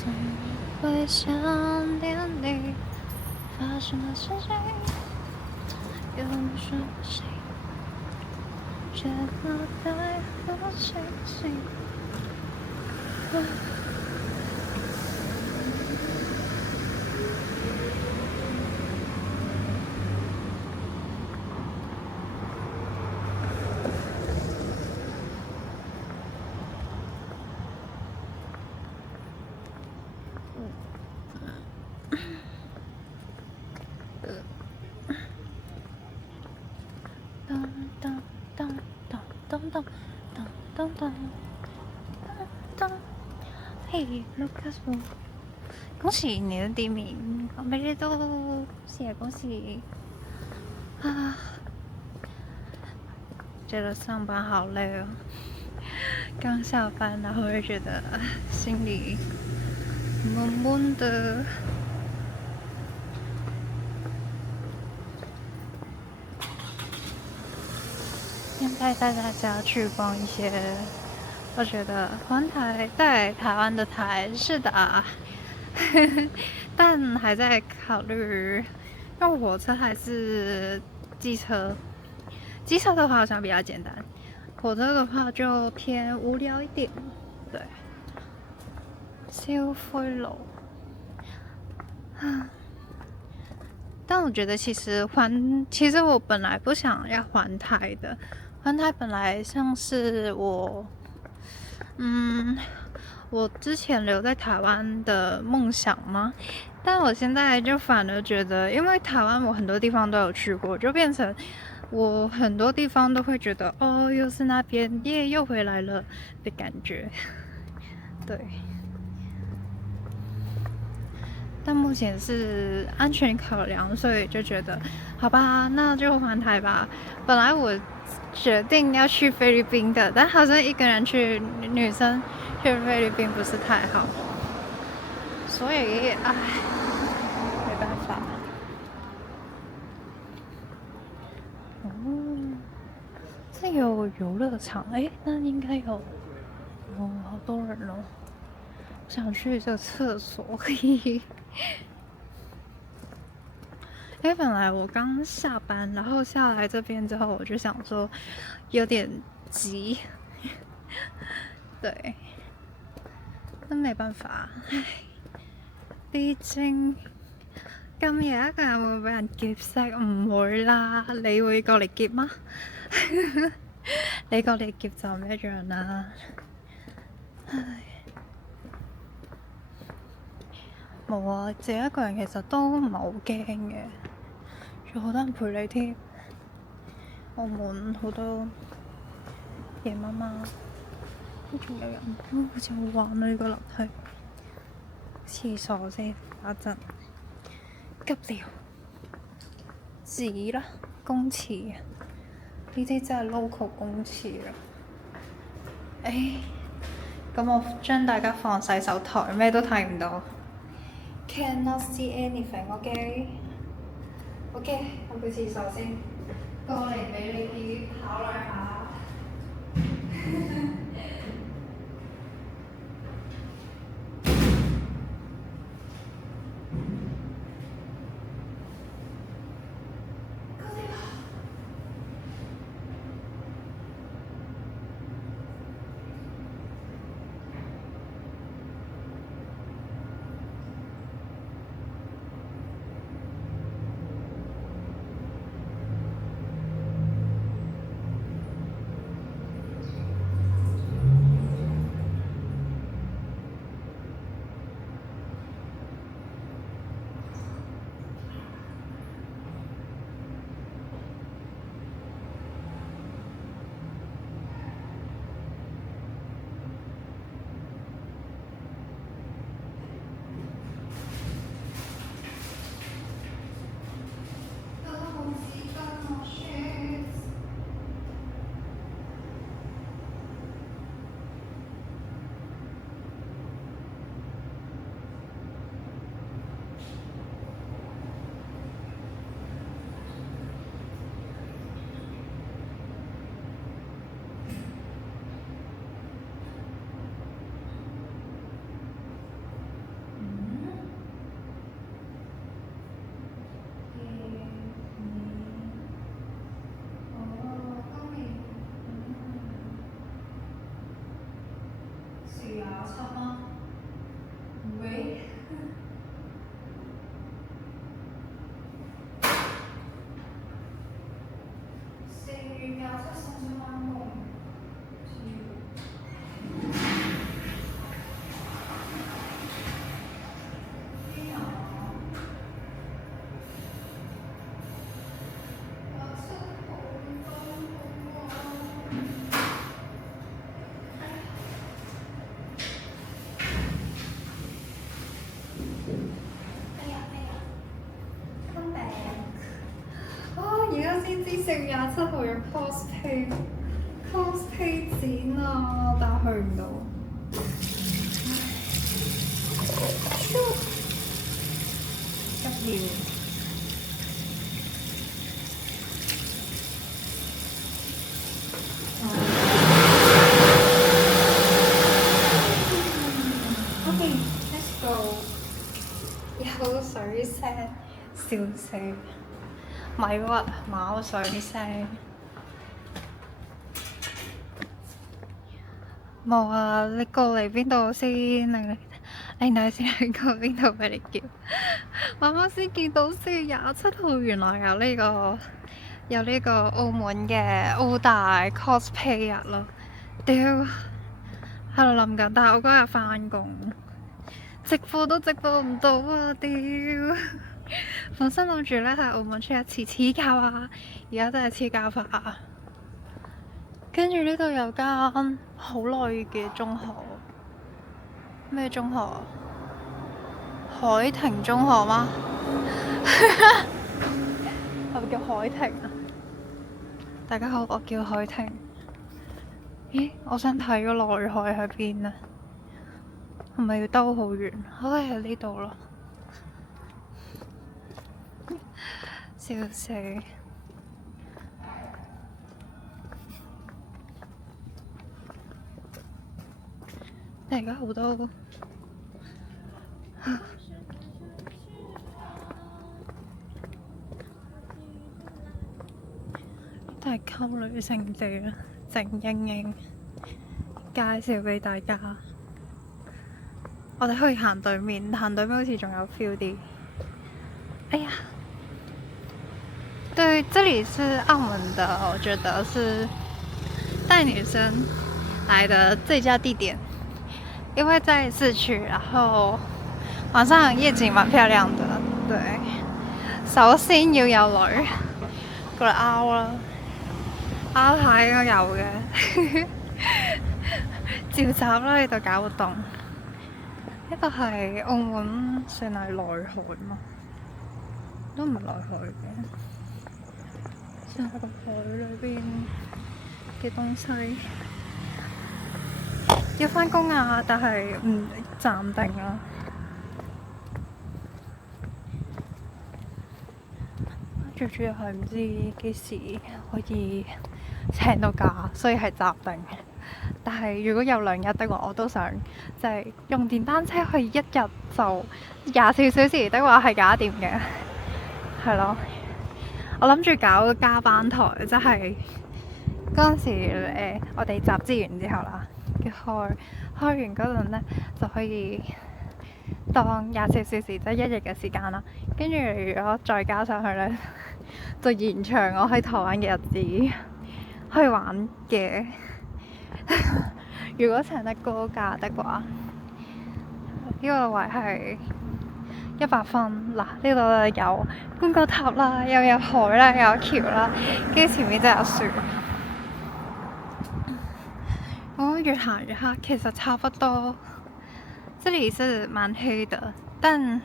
总会想念你，发生了事情，又是谁？这个太不清醒。当当当当当当当当当当。嘿，Lucas，恭喜你的第一名，おめでとう！恭喜！啊，觉得上班好累哦，刚下班，然后就觉得心里闷闷的。先带大家去逛一些，我觉得环台在台湾的台是的啊，但还在考虑用火车还是机车。机车的话好像比较简单，火车的话就偏无聊一点。对，消费咯。但我觉得其实我本来不想要环台的，环台本来像是我之前留在台湾的梦想吗？但我现在就反而觉得，因为台湾我很多地方都有去过，就变成我很多地方都会觉得，哦，又是那边耶，又回来了的感觉。对。但目前是安全考量，所以就觉得，好吧，那就环台吧。本来我决定要去菲律宾的，但好像一个人去，女生去菲律宾不是太好，所以唉，没办法。哦，这有游乐场，那应该有，好多人哦。我想去这个厕所，嘿嘿。本来我刚下班，然后下来这边之后，我就想说有点急，对，但没辦法，唉，畢竟今日一個人會俾人劫色，唔會啦，你會過嚟劫嗎？你過嚟劫就唔一樣啦，唉，冇啊，自己一個人其實都唔係好驚嘅。有好多人陪你添。澳門好多夜媽媽，仲有人，好似好玩啊！呢個樓梯，廁所先，等陣急尿，紙啦，公廁啊，呢啲真係 local 公廁啦。咁我將大家放洗手台，咩都睇唔到。Cannot see anything，OK？OK，我去廁所先，過嚟俾你考慮下。4月27號有 cosplay 展啊，但係去唔到。急尿。OK, let's go。有水聲，笑死！咪屈冇水聲。冇啊！你過嚟邊度先？你先去過邊度俾你叫？我啱先見到4月27號原來有呢個澳門嘅澳大 cosplay 日咯。屌，喺度諗緊，但係我嗰日返工，直播都直播唔到啊！屌，本身諗住咧喺澳門出一次黐膠啊，而家真係黐膠法。跟住呢度有間好耐嘅中學，咩中學啊？海婷中學嗎？係咪叫海婷啊？大家好，我叫海婷。咦，我想睇個內海喺邊啊？係咪要兜好遠？可能喺呢度咯。笑死！而家好多都係溝女聖地啦，靜英英介紹俾大家。我哋可以行對面，行對面好似仲有 feel 啲。哎呀，對，這裡是澳門的，我覺得是帶女生來的最佳地點。因為在市區，然後晚上夜景蠻漂亮的。對，首先要有女過嚟拗啦，拗下應該有嘅。召集啦，呢度搞活動。呢個係澳門算係內海嘛？都唔係內海嘅，算係個海裏邊嘅東西。要返工啊，但係唔暫定啦。最主要係唔知幾時可以請到假，所以係暫定。但係如果有2日的話，我都想即係用電單車去1日就24小時的話係搞掂嘅，係咯。我諗住搞加班台，即係嗰陣時我哋集資完之後啦。開完嗰陣呢，就可以當24小時即係1日嘅時間啦。跟住如果再加上去呢，就延長我喺台灣嘅日子去玩嘅。如果請得高價的話，呢個位係100分。嗱，呢度有觀光塔啦，又有海啦，又有橋啦，跟住前面就有樹。我越行越黑，其實差不多。這裡是蠻黑的，但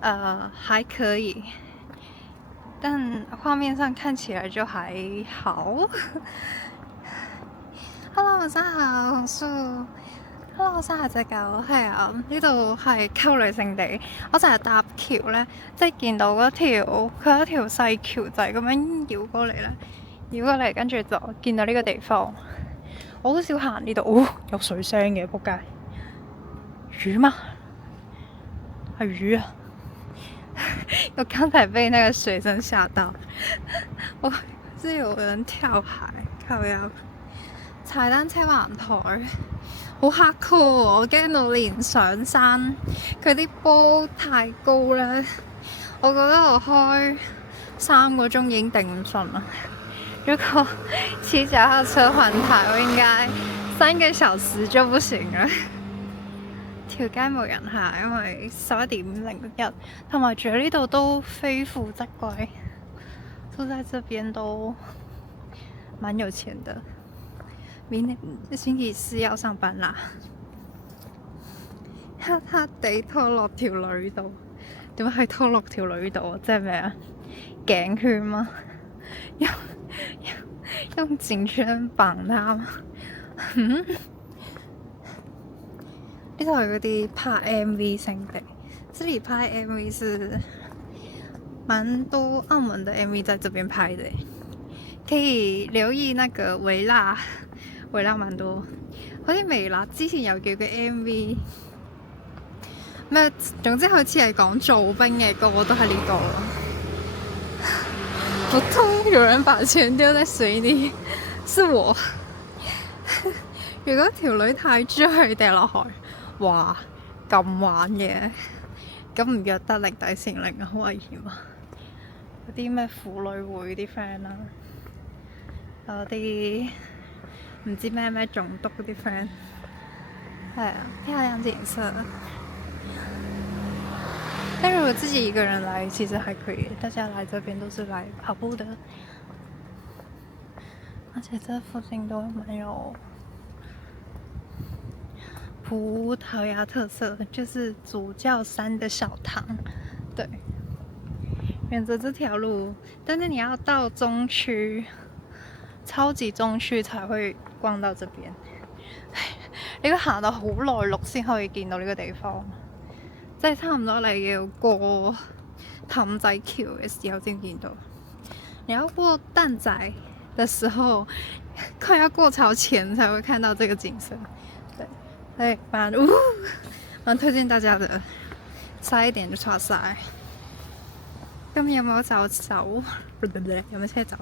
還可以，但畫面上看起來就還好。Hello， 晚上好，樹。Hello， 我生日隻狗，係啊，呢度係溝女聖地。我成日搭橋呢，即係見到佢有一條細橋仔咁樣繞過嚟咧，繞過嚟跟住就見到呢個地方。我好少行呢度，哦，有水聲嘅，仆街！魚嗎？係魚啊！我剛才被那個水聲嚇到，我知有人跳海，靠腰踩單車環台，好黑酷喎！我驚到連上山，佢啲波太高咧，我覺得我開3個鐘已經頂唔順啦。如果騎腳踏車環台，我應該3個小時就不行啦。條街冇人行，因為11:01，同埋住喺呢度都非富則貴，住在這邊都蠻有錢的。明年星期4要上班啦，黑黑地拖落條女度，點解係拖落條女度啊？即係咩啊？頸圈嗎？用頸圈綁他嗎？呢度係嗰啲拍 MV 聖地，這裡拍 MV 是蠻多澳門的 MV 在這邊拍的，可以留意那個微辣蠻多，好似微辣之前有幾個 MV，咩總之好似係講做兵嘅歌都喺呢度咯。不通有人把錢丟在水裡，是我。如果條女太追掉落海，哇咁玩嘅，咁唔約得零底線零好危險啊！嗰啲咩婦女會啲 friend 啦，有啲唔知咩總督嗰啲 friend， 係啊，漂亮景色。但如果自己一個人來，其實還可以。大家來這邊都是來跑步的，而且這附近都蠻有葡萄牙特色，就是主教山的小堂。對，沿着這條路，但是你要到中區，超級中區才會逛到這邊。你要行到好耐路先可以見到呢個地方。即係差唔多你要過氹仔橋嘅時候先見到，你要過蛋仔的時候，快要過橋前才會看到這個景色。對，蠻推薦大家的，曬一點就出曬。咁有冇走？有冇車走？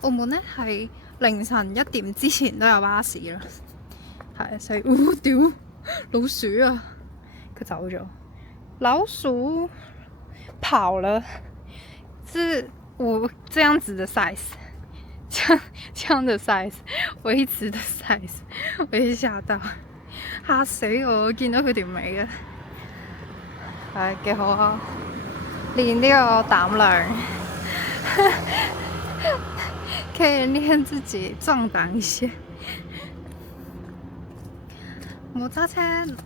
澳門呢係凌晨1點之前都有巴士啦，係所以屌老鼠啊！佢走咗，老鼠跑了，是我這樣子的 size， 這樣的 size， 維持的 size， 我已經嚇到，嚇死我！見到佢條尾啊，係幾好啊，練呢個膽量，可以練自己壯膽一些。我揸車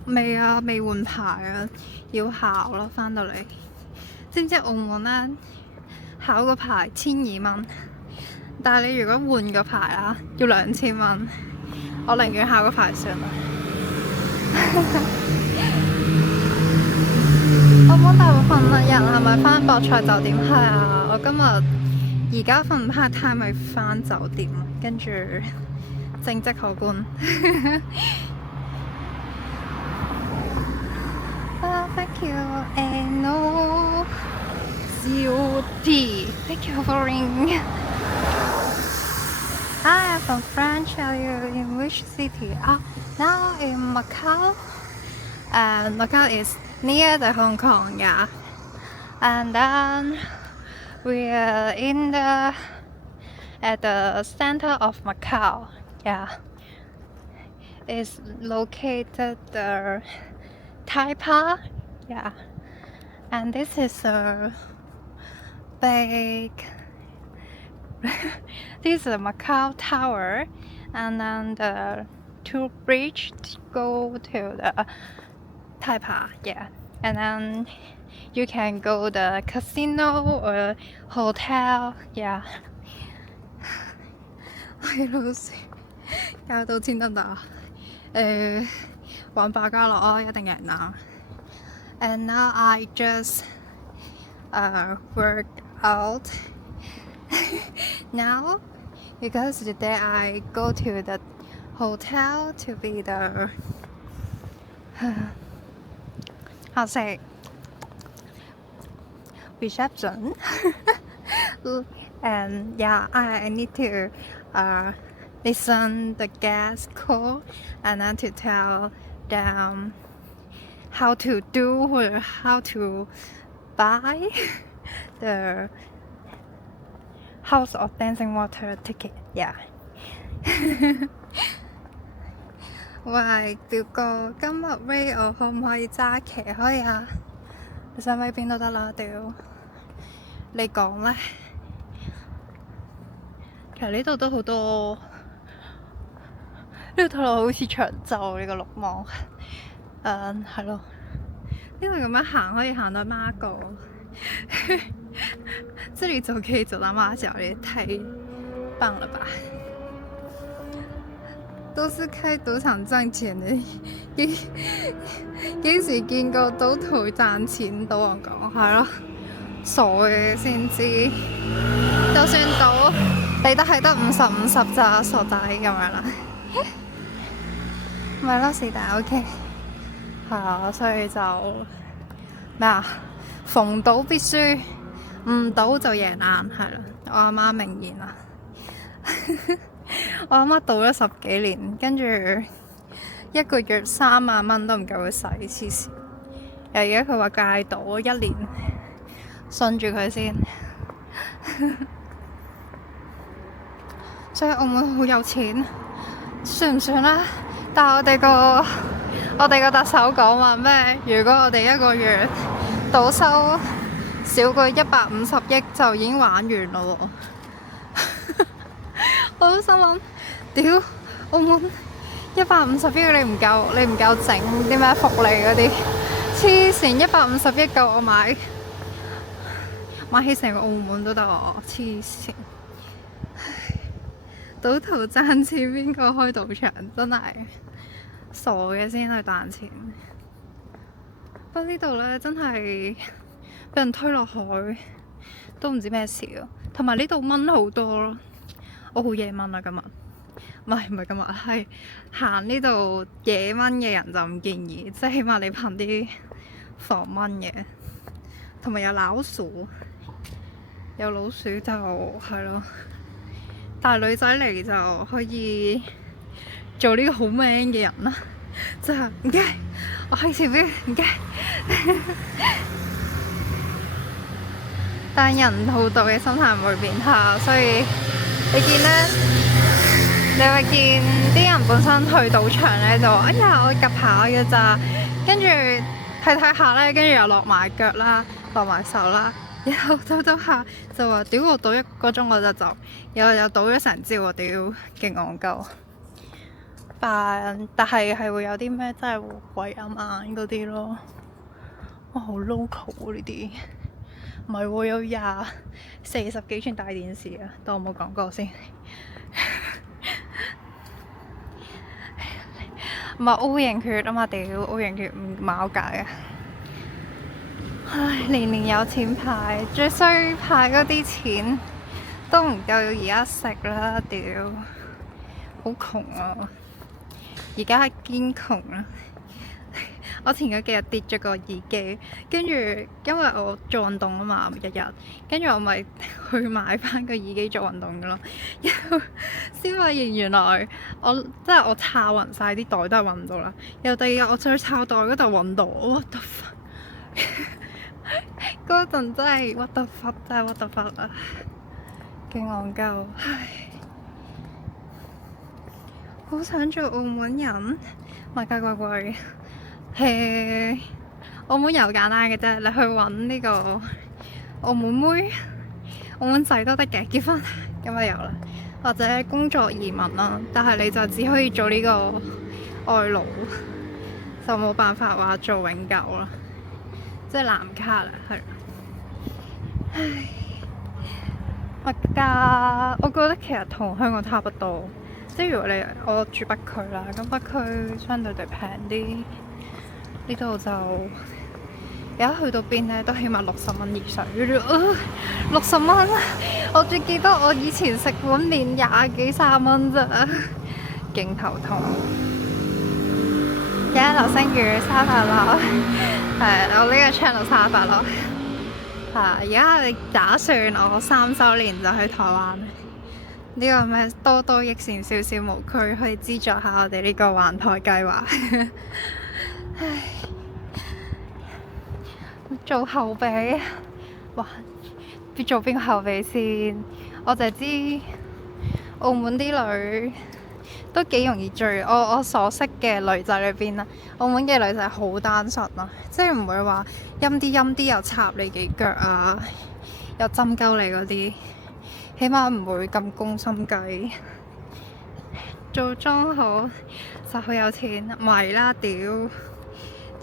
未啊，未換牌啊，要考咯。返到嚟，知唔知澳門咧考個牌1200蚊，但係你如果換個牌啊，要2000蚊。我寧願考個牌算啦。澳門大部分人係咪返博彩酒店？係啊，我今日而家份 part time 咪返酒店，跟住正職可觀。Thank you and no COT. Thank you for ring. Hi, I'm from France. Are you in which city? Now in Macau. And Macau is near the Hong Kong, yeah. And then we are at the center of Macau, yeah. It's located the Taipa, yeah, and this is a big this is a Macau Tower, and then the two bridge go to the Taipa, yeah, and then you can go the casino or hotel, yeah. 係老師，搞到天得唔得？玩百家樂啊，一定贏啦！ And now I just work out now because today I go to the hotel to be the how to say reception. And yeah, I need to listen the guest call and then to tell them how to do or how to buy the House of Dancing Water ticket. Yeah. 喂，表哥，今日 Ray 我可唔可以揸騎？可以啊，你想去邊都得啦，屌！你講咧。其實呢度都好多，呢度睇落好似長洲呢個綠網。係咯，呢度咁樣行可以行到 Margo 這裡走可以走到馬腳，也太棒了吧！都是開賭場賺錢嘅，幾時見過賭徒賺錢？賭王講係咯，傻嘅先知。就算賭，你都係得50-50咋，傻仔咁樣啦。咪咯，是但 OK。係啊，所以就咩啊？逢賭必輸，唔賭就贏硬，係啦。我阿媽名言啊。我阿媽賭咗10幾年，跟住一個月3萬蚊都唔夠佢使，黐線。而家佢話戒賭1年，信住佢先。所以澳門好有錢，算唔算啦？但係我哋個特首講話咩？如果我哋一個月賭收少過150億，就已經玩完咯喎。我都心諗，屌澳門150億你唔夠整啲咩福利嗰啲，黐線150億夠我買起成個澳門都得喎，黐線。賭徒賺錢邊個開賭場？真係傻嘅先去賺錢。不過呢度呢，真係俾人推落海，都唔知咩事咯。同埋呢度蚊好多咯。我好惹蚊啊！今日唔係今日，係行呢度惹蚊嘅人就唔建議，即係起碼你噴啲防蚊嘅，同埋有老鼠就係咯。但係女仔嚟就可以做呢個好 man 嘅人啦，就係唔該，我喺前邊唔該。但人好妒嘅心態唔會變差，所以。你見呢？你會見啲人本身去賭場呢，就哎呀我夾下嘅咋，跟住睇下呢，跟住又落埋腳啦，落埋手啦，然後賭下就話屌我賭1個鐘我就走，然後又賭咗成朝，我屌勁戇鳩。但係會有啲咩真係鬼揞眼嗰啲咯，哇好 local 呢啲。唔係喎，有40幾寸大電視啊！當我冇講過先。唔係 O 型血啊嘛，屌 O 型血唔拗解啊！唉，年年有錢派，最衰派嗰啲錢都唔夠而家食啦，屌！好窮啊！而家係堅窮啊！我前嗰幾日跌咗個耳機，跟住因為我做運動啊嘛，日日，跟住我咪去買翻個耳機做運動噶咯，然後先發現原來我抄勻晒啲袋都係揾唔到啦，然後第二日我再去抄袋嗰度揾到，what the fuck！ 嗰陣真係 what the fuck， 真係 what the fuck 啊，勁戇鳩，唉，好想做澳門人，物價貴貴。澳門又簡單嘅啫，你去揾呢個澳門妹、澳門仔都得嘅，結婚咁咪有啦，或者工作移民啦，但係你就只可以做呢個外勞，就冇辦法話做永久啦，即係藍卡啦，係。唉，物價我覺得其實同香港差不多，即係如果我住北區啦，咁北區相對地平啲。呢度就而家去到邊呢，都起碼60蚊以上。60蚊，我最記得我以前食碗麵20幾30蚊咋，勁頭痛。而家流星雨生日快樂，係我呢個 channel 生日快樂。而家你打算我3週年就去台灣，呢個咩多益善少少無區，可以資助下我哋呢個環台計劃。唉，做後備，哇！做邊個後備先？我就係知澳門啲女都幾容易追。我所識嘅女仔裏邊啦，澳門嘅女仔好單純啊，即係唔會話陰啲又插你幾腳啊，又針灸你嗰啲，起碼唔會咁攻心計。做裝好就好有錢，唔係啦屌！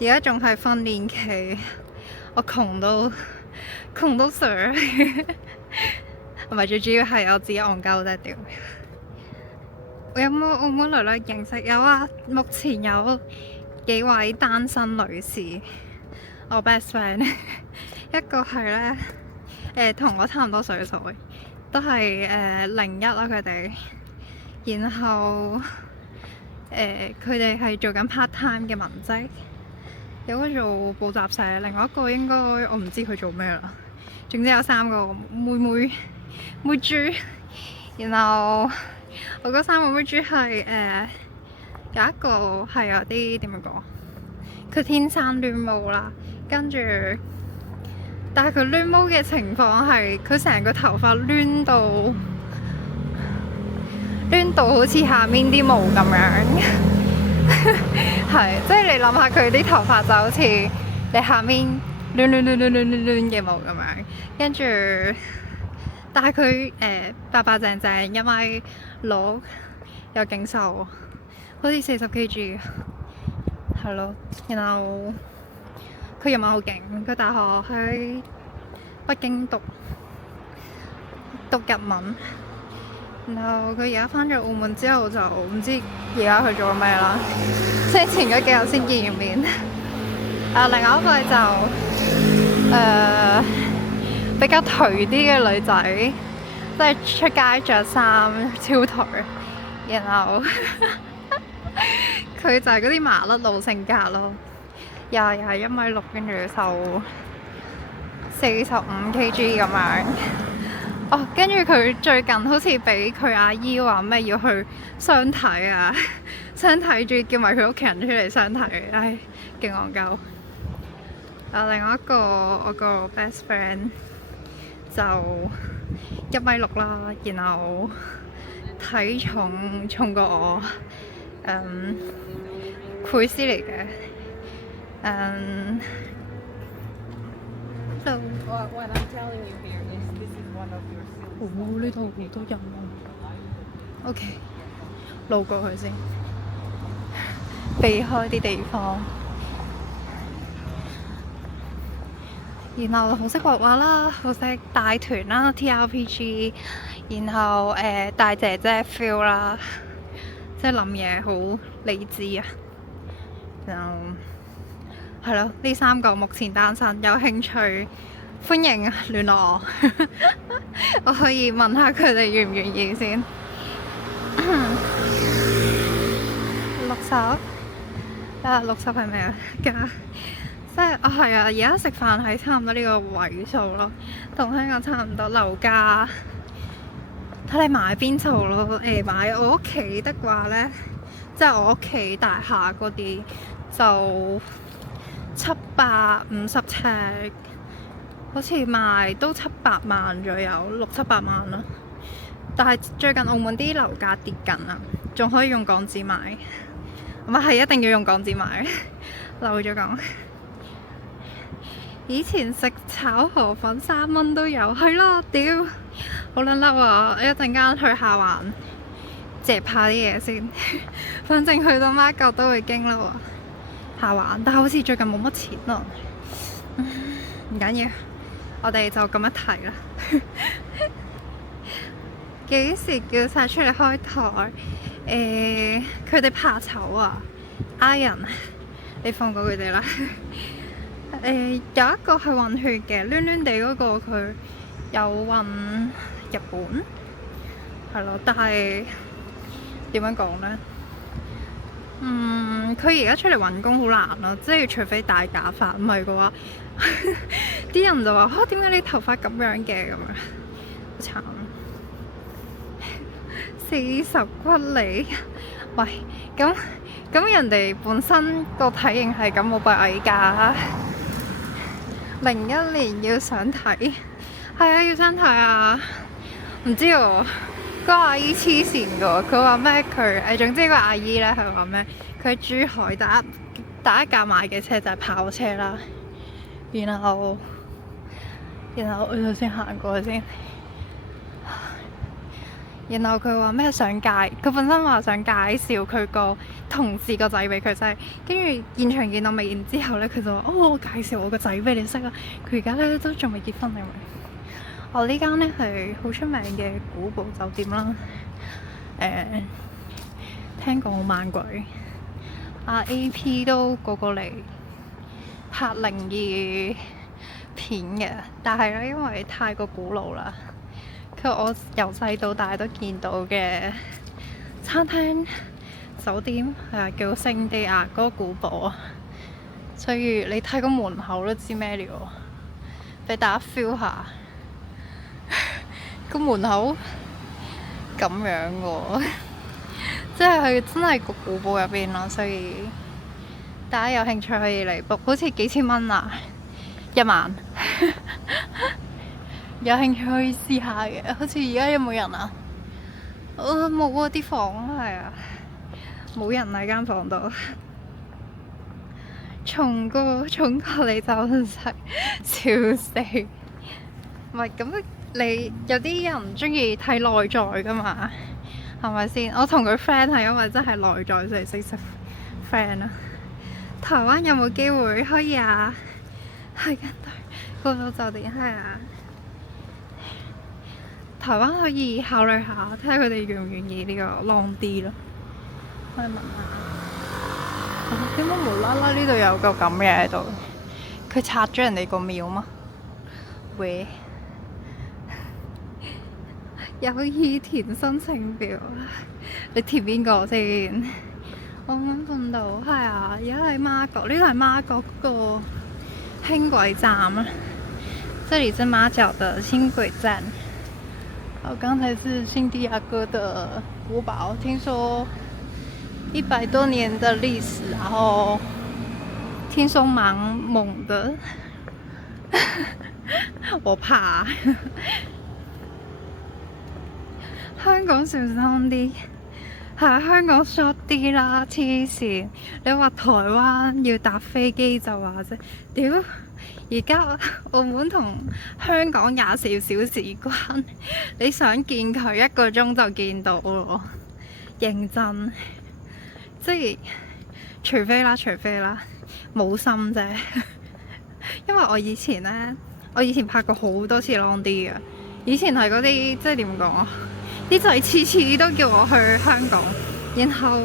而家仲係訓練期，我窮到窮到死，唔係最主要係我自己戇鳩啫屌！我有冇澳門女女認識？有啊，目前有幾位單身女士，我 best friend 一個係咧同我差唔多歲數，都係01啦佢哋，然後佢哋係做緊 part time 嘅文職，有個做補習社，另外一個應該我唔知佢做咩啦。總之有3個妹豬，然後我嗰3個妹豬係有一個係有啲點樣講，佢天生亂毛啦，跟住但係佢亂毛嘅情況係佢成個頭髮亂到好似下面啲毛咁樣，係即係你諗下佢啲頭髮就好似你下面亂嘅毛咁樣，跟住但係佢白白淨淨1米6，又勁瘦，好似40 kg， 係咯。然後佢日文好勁，佢大學喺北京讀日文。然後佢而家返咗澳門之後就唔知而家佢做咗咩啦，即係前嗰幾日先見完面。另外一個就比較頹啲嘅女仔，即係出街着衫超頹，然後佢就係嗰啲麻甩佬性格咯，又係1米6，跟住瘦45 kg 咁樣。跟住佢最近好似俾佢阿姨話咩要去相睇啊，相睇仲要叫埋佢屋企人出嚟相睇，唉，勁戇鳩。另外一個我個 best friend 就1米6啦，然後體重過我，佩斯嚟嘅，就呢度好多人喎。OK， 路過去先，避開啲地方。然後好識畫畫啦，好識帶團啦 ，TRPG， 然後大姐姐 feel 啦，即係諗嘢好理智啊。然後係咯，呢3個目前單身，有興趣歡迎聯絡我，我可以問下佢哋願唔願意先。60， 60係咪啊？即係係啊！而家食飯係差唔多呢個位數咯，同香港差唔多。樓價睇你買邊度咯。買我屋企的話呢，即係我屋企大廈嗰啲就750尺，好似賣都700萬左右，600-700萬啦。但係最近澳門啲樓價跌緊啊，仲可以用港紙買，唔係一定要用港紙買，漏咗講。以前食炒河粉3蚊都有，係咯，屌，好撚嬲啊！一陣間去下環借下啲嘢先，反正去到媽閣都會經啦喎，下環，但係好似最近冇乜錢咯，唔緊要，我哋就咁一提啦。幾時叫晒出嚟開台？佢哋怕醜啊，Iron，你放過佢哋啦。有一個係混血嘅，攣攣地嗰個佢有混日本，係咯，但係點樣講呢？佢而家出嚟揾工好難咯，即係除非戴假髮，唔係嘅話，啲人就話嚇點解你頭髮咁樣嘅咁樣，好慘，40骨你，喂，咁人哋本身個體型係咁冇閉翳㗎。01年要相睇，係啊，要相睇啊！唔知喎，個阿姨黐線㗎，佢話咩？佢總之個阿姨咧，佢話咩？佢喺珠海第一架買嘅車就係跑車啦。然後我就先行過先，然後佢話咩佢本身話想介紹佢個同事個仔俾佢識，跟住現場見到面之後咧，佢就話：我介紹我個仔俾你識啊！佢而家咧都仲未結婚，係咪？我呢間咧係好出名嘅古堡酒店啦。聽講好猛鬼，AP 都個嚟拍靈異片嘅，但係咧因為太過古老啦。我由細到大都見到嘅餐廳、酒店叫聖地亞哥古堡啊，所以你睇個門口都知咩料，俾大家 feel 下個門口咁樣嘅，即係佢真係個古堡入邊咯，所以大家有興趣可以嚟 book，好似幾千蚊啊，1晚。有興趣可以試下嘅，好似而家有冇人啊？冇啊，啲房係啊，冇人喺間房度。衝過你就係笑死。唔係咁，你有啲人中意睇內在噶嘛？係咪先？我同佢 friend 係因為真係內在所以識 friend 啊。台灣有冇機會可以啊？係間古堡酒店係啊。台灣可以考慮下，睇下佢哋願唔願意呢個 long D 咯。可以問下。點解無啦啦呢度有個咁嘅喺度？佢拆咗人哋個廟嗎？喂，有意填申請表，你填邊個先？我啱瞓到，係啊，而家喺媽閣，呢度係媽閣個輕軌站啊。這裡是媽角的輕軌站。我剛才是聖地亞哥的古堡，聽說100多年的歷史，然後聽說蠻猛的，我怕。香港小心啲，係香港 short 啲啦，黐線！你話台灣要搭飛機就話啫，屌！而家澳門同香港24小時關，你想見佢1個鐘就見到咯，認真。即係除非啦，冇心啫。因為我以前拍過好多次 long D 嘅，以前係嗰啲即係點講啊？啲仔次次都叫我去香港，然後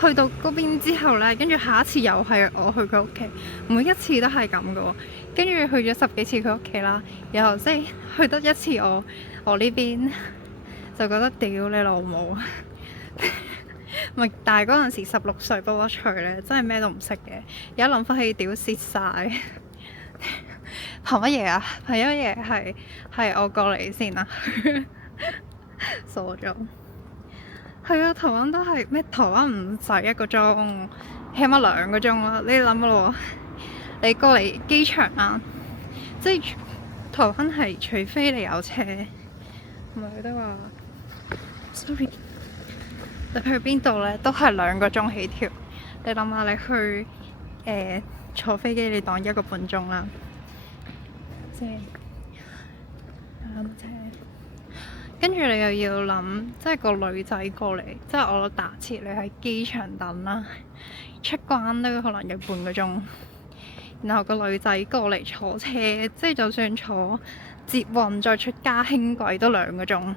去到嗰邊之後呢，跟住下一次又係我去佢屋企，每一次都係咁嘅喎。跟住去咗10幾次佢屋企啦，然後即係去得一次我呢邊就覺得屌你老母。咪但係嗰陣時16歲不屈除咧，真係咩都唔識嘅。而家諗翻起屌蝕晒，憑乜嘢啊？憑乜嘢係我過嚟先啊？傻咗。係啊，台灣都係咩？台灣唔使1個鐘，起碼2個鐘啦。你諗咯，你過嚟機場啊，即係台灣係除非你有車，唔係都話 sorry。你去邊度咧？都係2個鐘起跳。你諗下，你去坐飛機，你當1個半鐘啦。即係跟住你又要諗，即係個女仔過嚟，即係我打設你喺機場等啦，出關都可能要半個鐘。然後個女仔過嚟坐車，即係就算坐捷運再出加輕軌都2個鐘。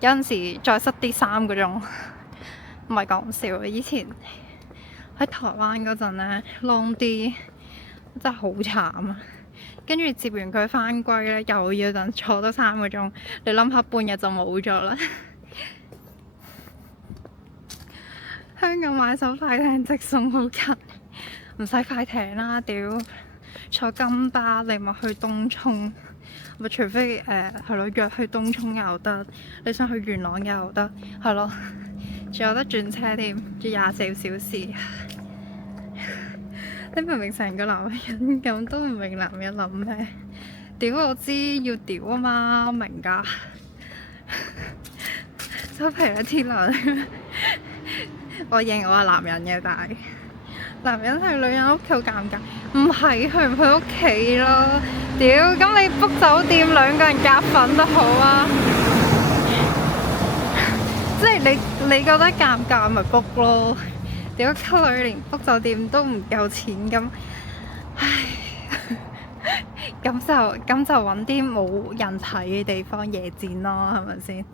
有陣時再塞啲3個鐘，唔係講笑。以前喺台灣嗰陣咧，long D 真係好慘啊！跟住接完佢返歸咧，又要等坐多3個鐘。你諗下，半日就冇咗啦。香港買手快艇直送好近，唔使快艇啦，屌！坐金巴你咪去東涌。咪除非係咯，約去東涌又得，你想去元朗又得，係咯，仲有得轉車添，仲24小時。你明明成個男人咁，都唔明男人諗咩？屌我知要屌啊嘛，我明㗎。收皮啦，天啊！我認我係男人嘅，但係男人去女人屋企好尷尬，唔係去唔去屋企咯？屌，咁你 book 酒店2個人夾份都好啊。即係你覺得尷尬咪 book 咯？屌溝女連 book 酒店都唔夠錢咁，唉，咁就揾啲冇人睇嘅地方夜戰咯，係咪先？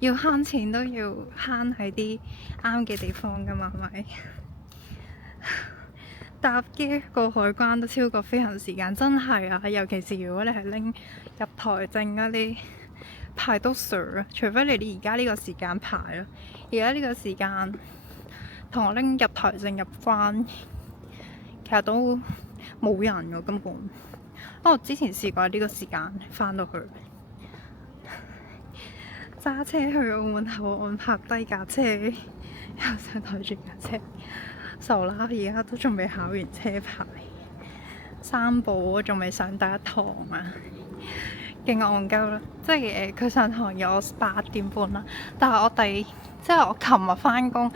要慳錢都要慳喺啲啱嘅地方㗎嘛，係咪？搭機過海關都超過飛行時間，真係啊！尤其是如果你係拎入台證嗰啲，排到水啊！除非你而家呢個時間排咯，而家呢個時間同我拎入台證入關，其實都冇人㗎根本。我之前試過呢個時間返到去。揸車去澳門口岸泊低架車，又想抬住架車，傻啦！而家都仲未考完車牌，三寶我仲未上第一堂啊，勁戇鳩啦！即係佢上堂有8點半啦，但係即係我琴日返工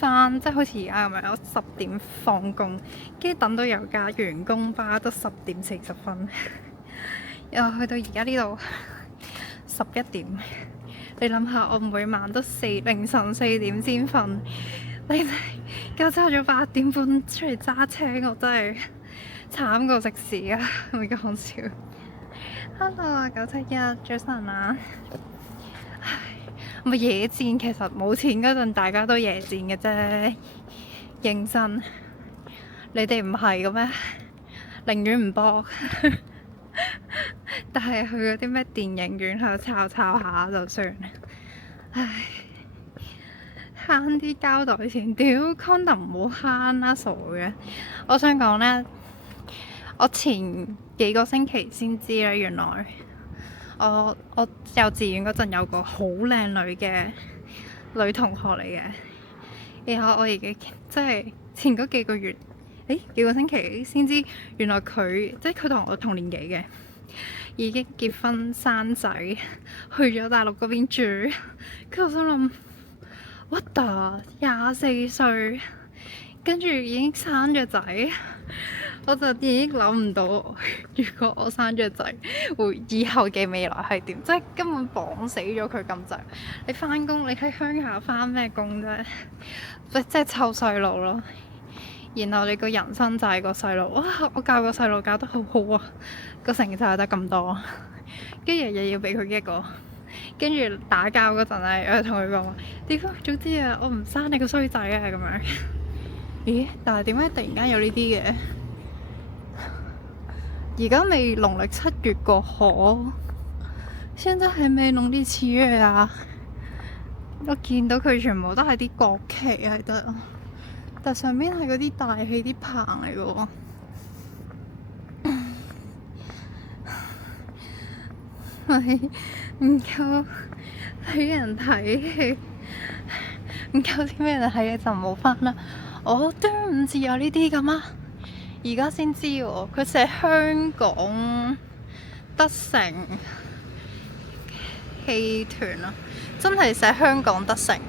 即係好似而家咁樣，我10點放工，跟住等到有架員工巴都10點40分，又去到而家呢度11點。你諗下，我每晚都凌晨4點先瞓，你今朝早8點半出嚟揸車，我真係慘過食屎啊！唔係講笑。Hello 啊，971早晨啊！唉，咪野戰，其實冇錢嗰陣大家都野戰嘅啫，認真。你哋唔係嘅咩？寧願唔搏。但係去嗰啲咩電影院喺度抄下就算，唉，慳啲膠袋錢，屌 condom 唔好慳啦，傻嘅！我想講呢，我前幾個星期先知咧，原來我幼稚園嗰陣有個好靚女嘅女同學嚟嘅，然後我而家即係前嗰幾個月，幾個星期先知，原來佢同我同年紀嘅。已經結婚生仔，去咗大陸嗰邊住。跟住我心諗，what the 24歲，跟住已經生咗仔，我就已經諗唔到，如果我生咗仔，會以後嘅未來係點？即係根本綁死咗佢咁滯。你返工，你喺鄉下返咩工啫？即係湊細路咯。然後你個人生就係個細路，哇！我教個細路教得好好啊，個成就得咁多，跟住日日要俾佢一個，跟住打交嗰陣咧，我就同佢講話：點解？總之啊，我唔生你個衰仔啊咁樣。咦？但係點解突然間有呢啲嘅？而家未農曆7月過河，現在還沒農曆7月啊！我見到佢全部都係啲國旗喺度。但上面係嗰啲大氣啲棚嚟嘅喎，係唔夠俾人睇戲，唔夠啲咩人睇嘅就冇返啦。我端午節有呢啲㗎嘛？而家先知喎，佢寫香港德成戲團啊，真係寫香港德成㗎。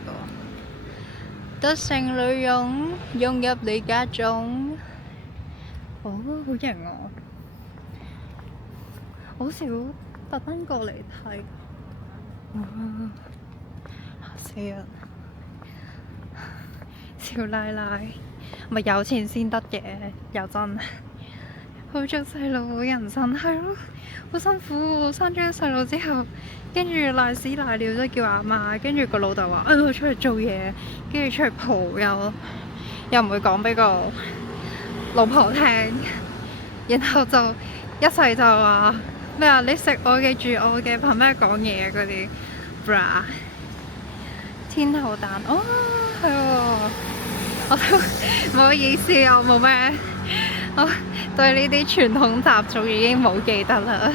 德成女傭湧入你家中，好型啊！好少特登過嚟睇，嚇死人！少奶奶咪有錢先得嘅，又真好做細路好人生，係咯，好辛苦喎！生咗細路之後，跟住賴屎賴尿都叫阿媽，跟住個老豆話：我出去做嘢，跟住出去蒲又唔會講俾個老婆聽，然後就一世就話咩啊？你食我嘅住我嘅，憑咩講嘢嗰啲 bra 天后蛋哦，係喎，我都唔好意思，我冇咩，我對呢啲傳統習俗已經冇記得啦。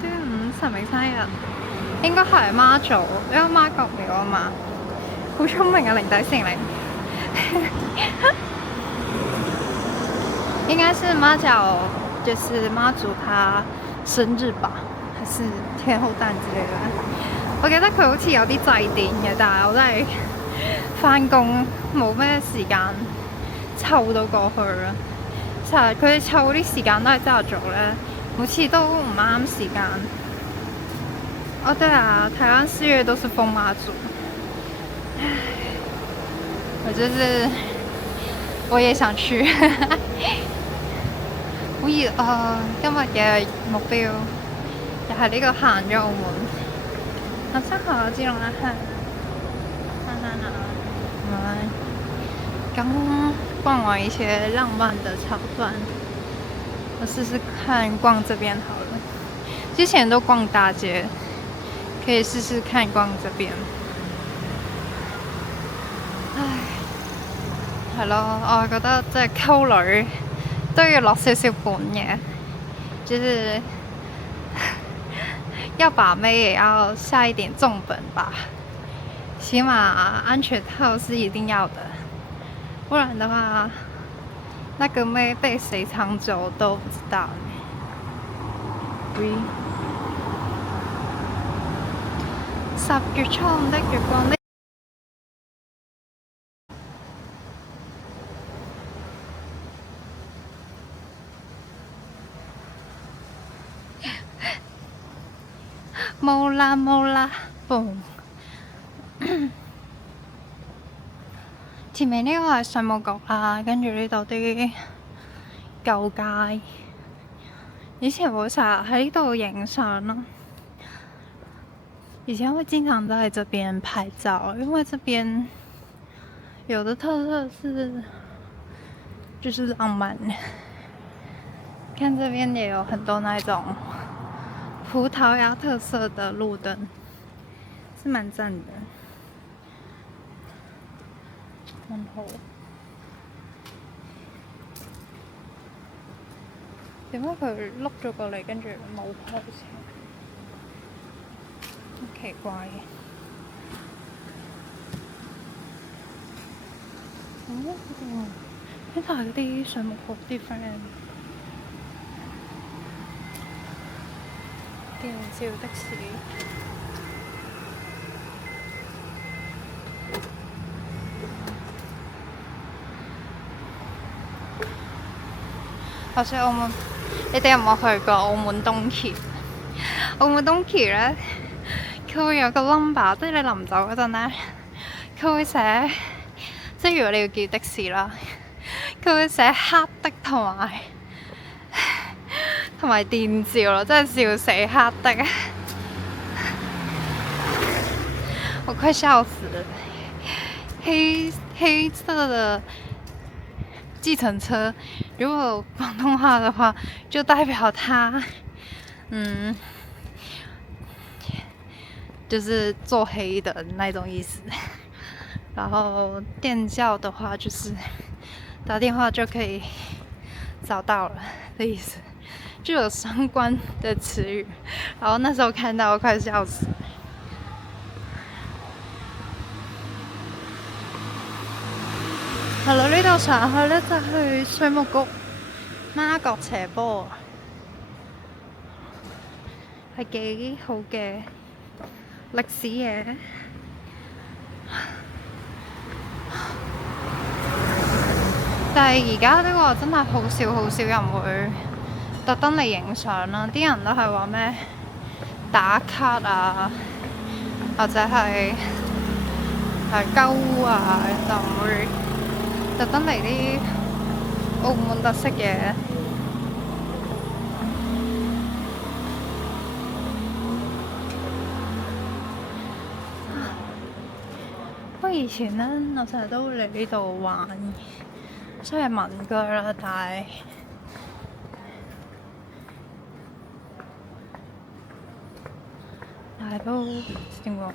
端午神明生日應該係媽祖，因為媽國廟啊嘛，好聰明啊，零底成零。應該是媽祖，就是媽祖她生日吧，還是天后誕之類嘅。我記得佢好似有啲祭典嘅，但係我真係返工冇咩時間湊到過去啦。成日佢哋湊啲時間都係朝頭早咧，每次都唔啱時間。哦，对啊，台湾4月都是疯妈祖。我也想去。好熱啊！今日嘅目標又係呢個行咗澳門，我真係知道啦，剛逛完一些浪漫的橋段，我試試看逛這邊好了。之前都逛大街，可以試試看逛這邊。係咯，我覺得即係溝女都要落少少本嘅，就是要把妹也要下一點重本吧，起碼安全套是一定要的，不然的話，那個妹被誰搶走都不知道。10月初5的月光呢？冇啦，嘣！前面呢個係水務局啦，跟住呢度啲舊街。以前我成日喺呢度影相咯。以前會經常在這邊拍照，因為這邊有的特色是就是浪漫。看這邊也有很多那種葡萄牙特色的路燈，是蠻讚的，蠻好。點解佢碌咗過嚟，跟住冇開車？好奇怪嘅。呢度係啲水務局啲 friend。電召的士，好似澳門，你哋有冇去過澳門東橋？澳門東橋呢，佢會有個 number，即係你臨走嗰陣呢，佢會寫，即係如果你要叫的士啦，佢會寫黑的同埋電召咯，真係笑死黑的，我快笑死了。黑色的計程車，如果廣東話的話，就代表它，就是做黑的那種意思。然後電召的話，就是打電話就可以找到了的意思。就有相關的詞語，然後那時候看到我快笑死。係咯，呢度上去呢，就去水務局媽閣斜坡，係幾好嘅歷史嘢。但係而家呢個真係好少人會特登嚟影相啦，啲人都係話咩打卡啊，或者係鳩啊，就唔會特登嚟啲澳門特色嘢。不過以前呢，我成日都會嚟呢度玩，雖然係民居啦，但係都點講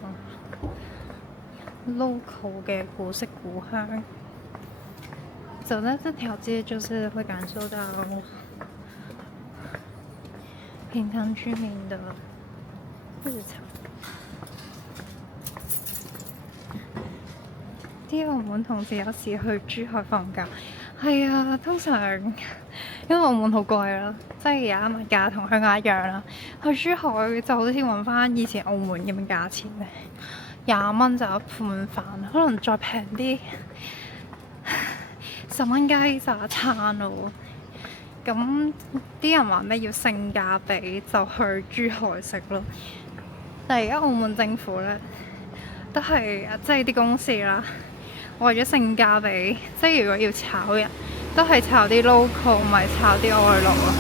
？local 嘅古色古香，走在這條街就是會感受到平常居民的日常。啲澳門同事有時去珠海放假，係啊，通常因為澳門好貴啦，即係而家物價同香港一樣啦。去珠海就好似揾翻以前澳門咁嘅價錢嘅，20蚊就一盤飯，可能再平啲10蚊雞就一餐咯。咁啲人話咩要性價比，就去珠海食咯。但係而家澳門政府咧都係即係啲公司啦，為咗性價比，即係如果要炒人，都係炒啲 local，唔係炒啲外勞咯。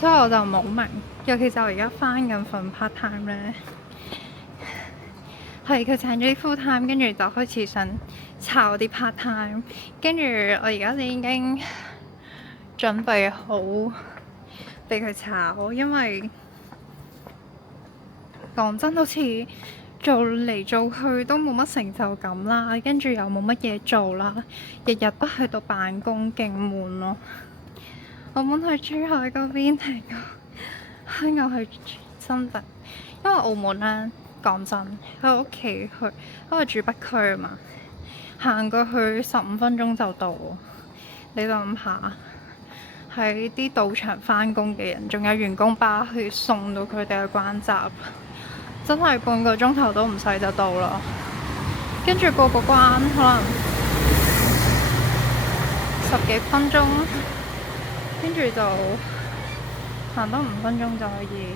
所以我就冇明，尤其就我而家返緊份 part time 咧，係佢請咗啲 full time，跟住就開始想炒啲 part time，跟住我而家就已經準備好俾佢炒，因為講真，好似做嚟做去都冇乜成就感啦，跟住又冇乜嘢做啦，日日都喺度辦公，勁悶咯。我搬去珠海嗰邊定香港去深圳，因為澳門咧講真，喺屋企去，因為住北區啊嘛，行過去15分鐘就到。你諗下，喺啲賭場返工嘅人，仲有員工巴去送到佢哋去關閘，真係半個鐘頭都唔使就到啦。跟住過個關可能10幾分鐘。跟住就行多5分鐘就可以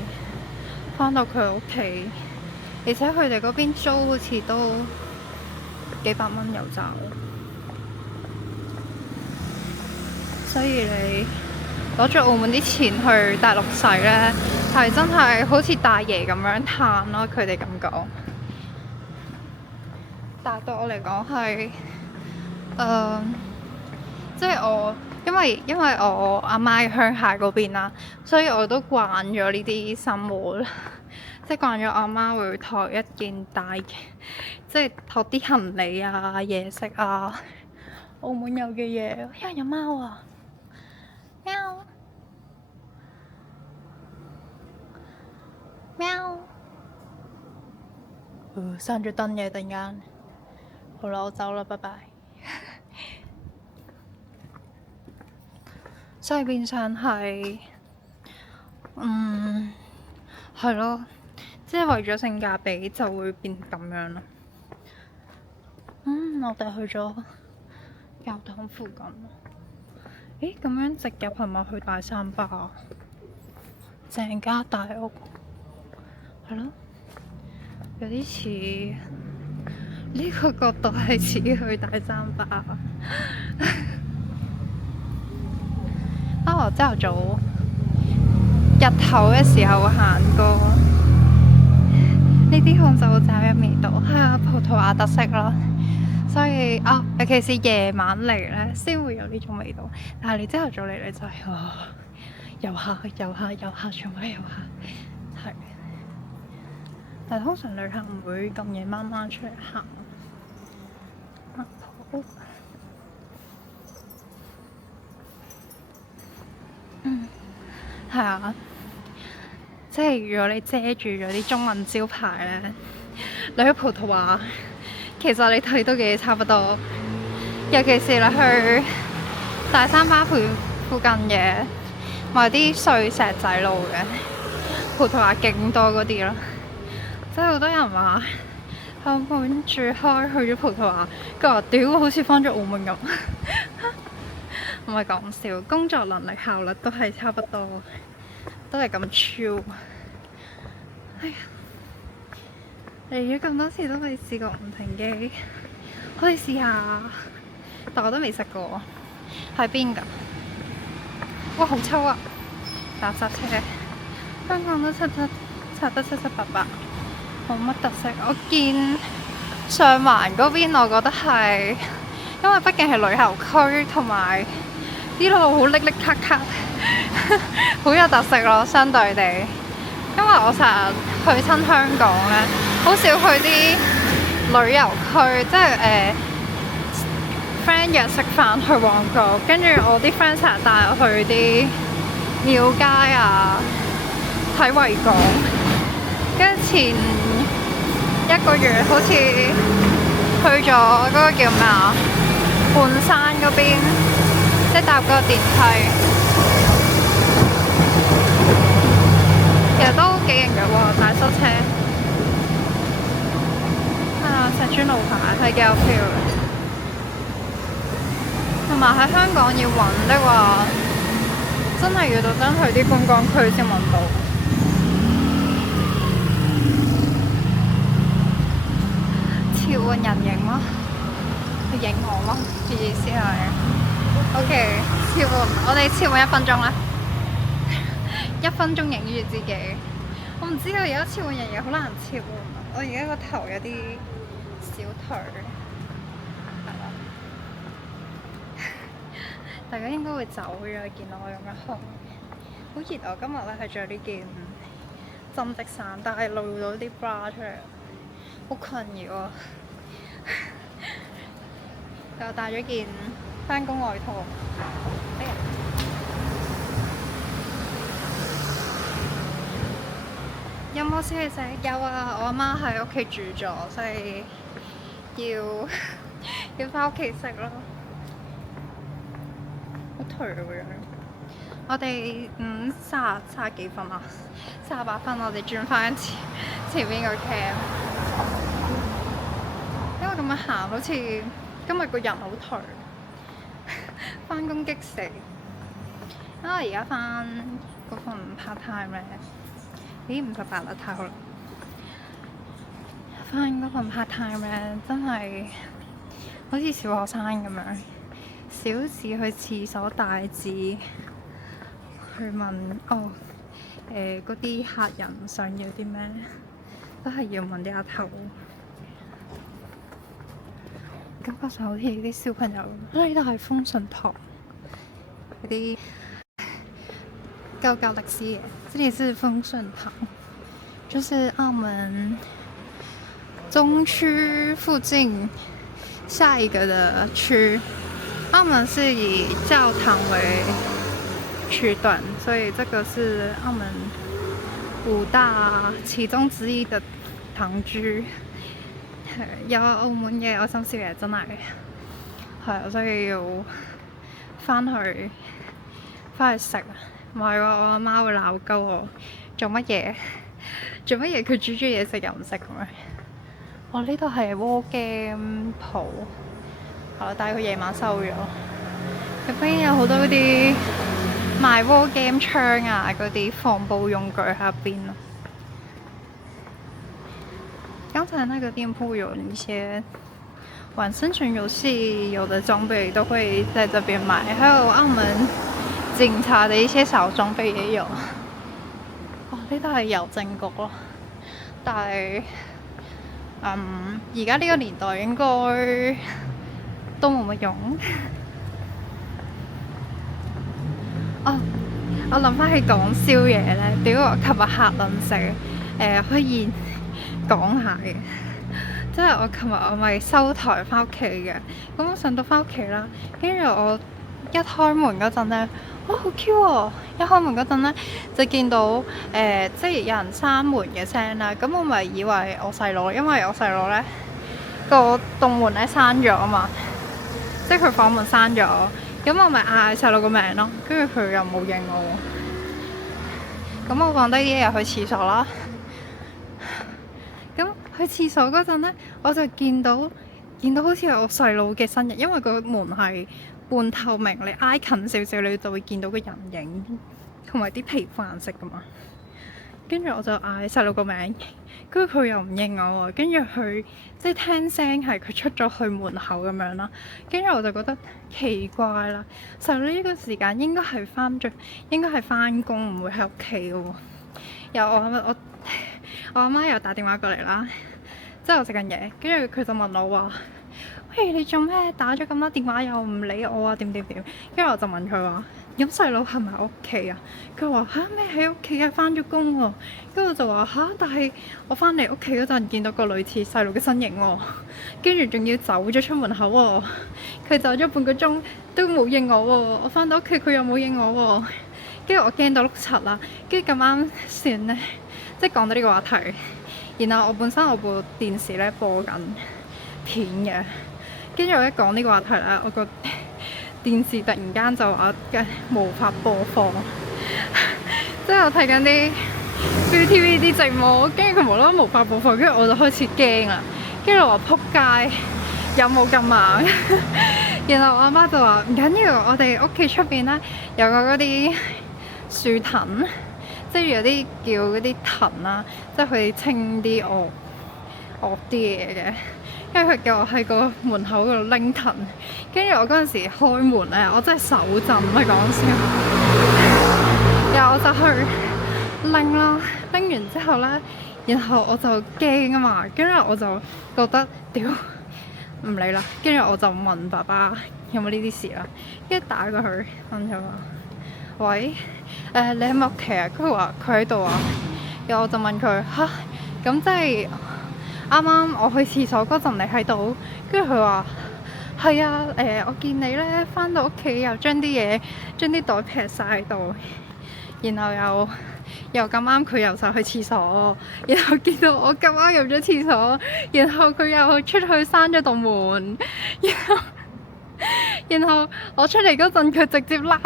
返到佢屋企，而且佢哋嗰邊租好似都幾百蚊有找，所以你攞住澳門啲錢去大陸使咧，係真係好似大爺咁樣嘆咯。佢哋咁講，但對我嚟講係即係我。因為我阿媽喺鄉下嗰邊啦，所以我都慣咗呢啲生活，即係慣咗阿媽會抬一件大嘅，即係托啲行李啊、嘢食啊，澳門有嘅嘢。因為有貓啊，喵喵，閂咗燈嘅突然間，好啦，我走啦，拜拜。所以變相係，係咯，即係為咗性價比就會變咁樣咯。我哋去咗教堂附近，咁樣直入係咪去大三巴？鄭家大屋，係咯，有啲似呢個角度係似去大三巴。我朝頭早日頭嘅時候行過呢啲紅酒站入面度，係啊，葡萄牙特色咯。所以尤其是夜晚嚟咧，先會有呢種味道。但係你朝頭早嚟咧，就係遊客，全部係遊客，係。但係通常旅客唔會咁夜媽媽出嚟行。係啊，即係如果你遮住咗啲中文招牌咧，你去葡萄牙，其實你睇到嘅嘢差不多。尤其是你去大三巴附近嘅某啲碎石仔路嘅葡萄牙勁多嗰啲咯，即係好多人話喺澳門住開去咗葡萄牙，佢話屌好似返咗澳門咁。唔係講笑，工作能力效率都係差不多，都係咁超。哎呀，嚟咗咁多次都未試過唔停機，可以試下，但我都未食過。喺邊㗎？哇，好臭啊！垃圾車，香港都拆得七七八八，冇乜特色。我見上環嗰邊，我覺得係因為畢竟係旅遊區同埋。啲路好瀝瀝卡卡，好有特色咯，相對地。因為我成日去親香港咧，好少去啲旅遊區，即係friend 約食飯去旺角，跟住我啲 friend 成日帶我去啲廟街啊，睇維港。跟住前1個月好似去咗嗰個叫咩啊，半山嗰邊。即係搭個電梯，其實都幾型嘅喎，大塞車。石磚路牌係幾有 feel 嘅，同埋喺香港要揾的話，真係要特登去啲觀光區先揾到。換人影咯，去影我咯，意思係 OK 切換，我哋切換1分鐘啦，1分鐘影住自己。我唔知道而家切換人影好難切換，我而家個頭有啲小頹，係啦。大家應該會走咗，見到我咁樣紅，好熱啊！今日咧係着呢件針織衫，但係露到啲 bra 出嚟，好困擾啊！又帶咗件返工外套。哎呀！有冇小嘢食？有啊！我阿媽喺屋企住咗，所以要返屋企食咯。好頹個樣。我哋30幾分啊，38分，我哋轉返前面個 cam。因為咁樣行，好似今日個人好頹，返工激死。因為而家返嗰份 part time 咧，58啦，太好啦！返嗰份 part time 咧，真係好似小學生咁樣，小字去廁所，大字去問嗰啲客人想要啲咩，都係要問啲阿頭。感覺上好似啲小朋友，呢度係豐順堂嗰啲舊歷史嘅，這裡是豐順堂，就是澳門中區附近下一個的區。澳門是以教堂為區段，所以這個是澳門5大其中之一的堂區。有澳門嘅有心宵夜真係係，所以要翻去食。唔係喎，我阿媽會鬧鳩我做乜嘢？佢煮嘢食又唔食咁樣。我呢度係 war game 鋪，但係佢夜晚收咗。入邊有好多嗰啲賣 war game 槍啊，嗰啲防暴用具喺入邊咯。剛才那個店鋪有一些玩生存遊戲有的裝備都會在這邊買，還有澳門警察的一些小裝備也有。呢度係郵政局咯，但係而家呢個年代應該都冇乜用。我諗翻起講宵夜咧，屌我琴日嚇撚死，可以講下嘅，即係我琴日我咪收台翻屋企嘅，咁我上到翻屋企啦，跟住我一開門嗰陣咧，哇好 Q 喎！一開門嗰陣咧就見到即係有人閂門嘅聲啦，咁我咪以為我細佬，因為我細佬咧個棟門咧閂咗啊嘛，即係佢房門閂咗，咁我咪嗌細佬個名咯，跟住佢又冇應我，咁我放低啲嘢去廁所啦。咁去廁所嗰陣咧，我就見到好似係我細佬嘅身影，因為個門係半透明，你挨近少少，你就會見到個人影同埋啲皮膚顏色噶嘛。跟住我就嗌細佬個名，跟住佢又唔應我喎。跟住佢即係聽聲係佢出咗去門口咁樣啦。跟住我就覺得奇怪啦，細佬呢個時間應該係翻工，唔會喺屋企嘅喎。有我阿媽又打電話過嚟啦，即係我食緊嘢，跟住佢就問我話：喂，你做咩打咗咁多電話又唔理我啊？點？跟住我就問佢話：咁細佬係咪喺屋企啊？佢話嚇咩喺屋企啊？翻咗工喎。跟住我就話嚇，但係我翻嚟屋企嗰陣見到個類似細佬嘅身影喎，跟住仲要走咗出門口喎。佢走咗半個鐘都冇應我喎，我翻到屋企佢又冇應我喎。跟住我驚到碌柒啦，跟住咁啱算咧，即係講到呢個話題。然後我本身我部電視咧播緊片嘅，跟住我一講呢個話題咧，我個電視突然間就話無法播放，即係我睇緊啲 ViuTV 啲直播，跟住佢無啦啦無法播放，跟住我就開始驚啦。跟住我話撲街，有冇咁猛？然後我阿媽就話唔緊要，我哋屋企出邊咧有個嗰啲樹藤，即係有啲叫嗰啲藤啦，即係佢清啲惡啲嘢嘅。跟住佢叫我喺個門口嗰度拎藤，跟住我嗰陣時開門咧，我真係手震，唔係講笑。然後我就去拎啦，拎完之後咧，然後我就驚啊嘛，跟住我就覺得屌唔理啦，跟住我就問爸爸有冇呢啲事啦，跟住打過去問佢話：喂，你喺咪屋企啊？佢話佢喺度啊。然後我就問佢吓，咁即係啱啱我去廁所嗰陣你喺度？跟住佢話係啊，我見你咧返到屋企又將啲袋劈晒喺度，然後又咁啱佢又就去廁所，然後見到我咁啱入咗廁所，然後佢又出去閂咗道門，然後我出嚟嗰陣佢直接躝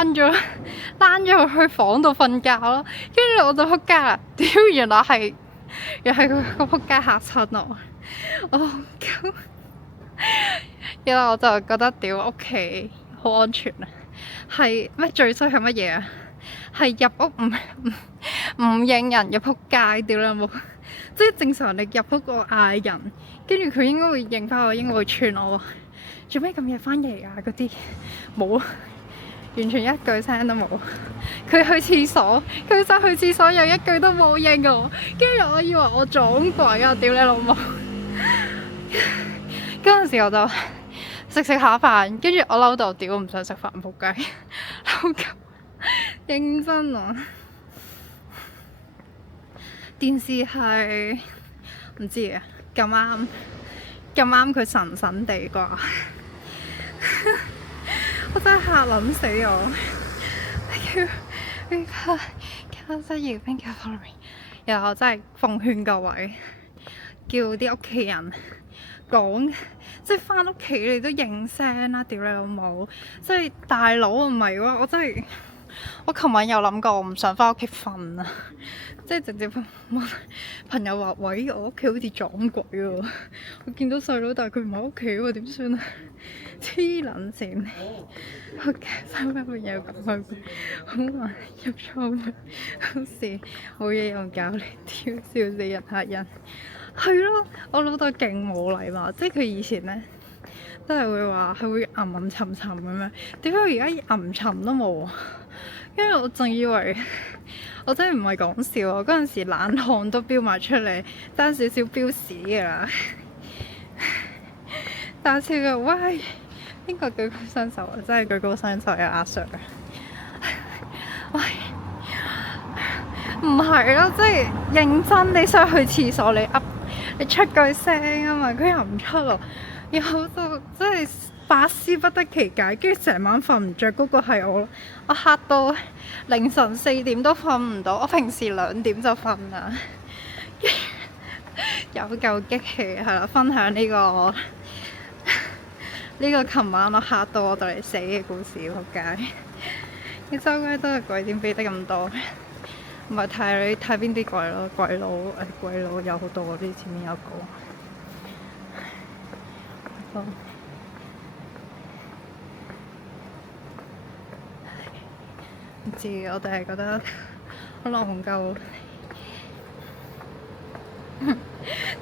咗去房度瞓覺咯，跟住我就撲街啦！屌，原來係佢個撲街嚇親我，咁，然後我就覺得屌屋企好安全啊！係咩最衰係乜嘢啊？係入屋唔認人嘅撲街，屌你有冇？即係正常你入屋個嗌人，跟住佢應該會認翻我，應該會串我。做咩咁夜翻嚟啊？嗰啲冇，完全一句聲都冇。佢去廁所，佢就去廁所又一句都冇應我，跟住我以為我撞鬼啊！屌你老母！嗰陣時我就食下飯，跟住我嬲到屌唔想食飯，仆街，嬲鳩，認真啊！電視係唔知啊，咁啱佢神神地啩。我真係嚇撚死我！然後我真係奉勸各位，叫啲屋企人講，即係返屋企你都應聲啦！屌你老母！即係大佬唔係喎，我真係我琴晚有諗過，我唔想返屋企瞓啊！即係直接問朋友話：喂，我屋企好似撞鬼喎！我見到細佬，但係佢唔喺屋企喎，點算啊？黐撚線！OK，三分半有講開，好難入錯門，好似冇嘢用教嚟挑笑死人嚇人。係咯，我老豆勁冇禮貌，即係佢以前咧都係會話係會吟沉沉咁樣，點解而家吟沉都冇？因為我仲以為我真係唔係講笑啊！嗰陣時冷汗都飆埋出嚟，爭少少飆屎㗎啦！打笑嘅，喂，邊個舉高雙手啊？真係舉高雙手有阿 Sir 啊！喂，唔係咯，即係認真，你想去廁所你出句聲啊嘛，佢又唔出咯，然後就真係百思不得其解，跟住成晚瞓唔着嗰個係我咯，我嚇到凌晨4點都瞓唔到，我平時2點就瞓啦，有夠激氣係啦，分享呢個琴晚我嚇到我就嚟死嘅故事，仆街！你周街都係鬼，點俾得咁多？唔係睇邊啲鬼咯，鬼佬有好多，啲前面有個。唔知我哋係覺得好戇鳩，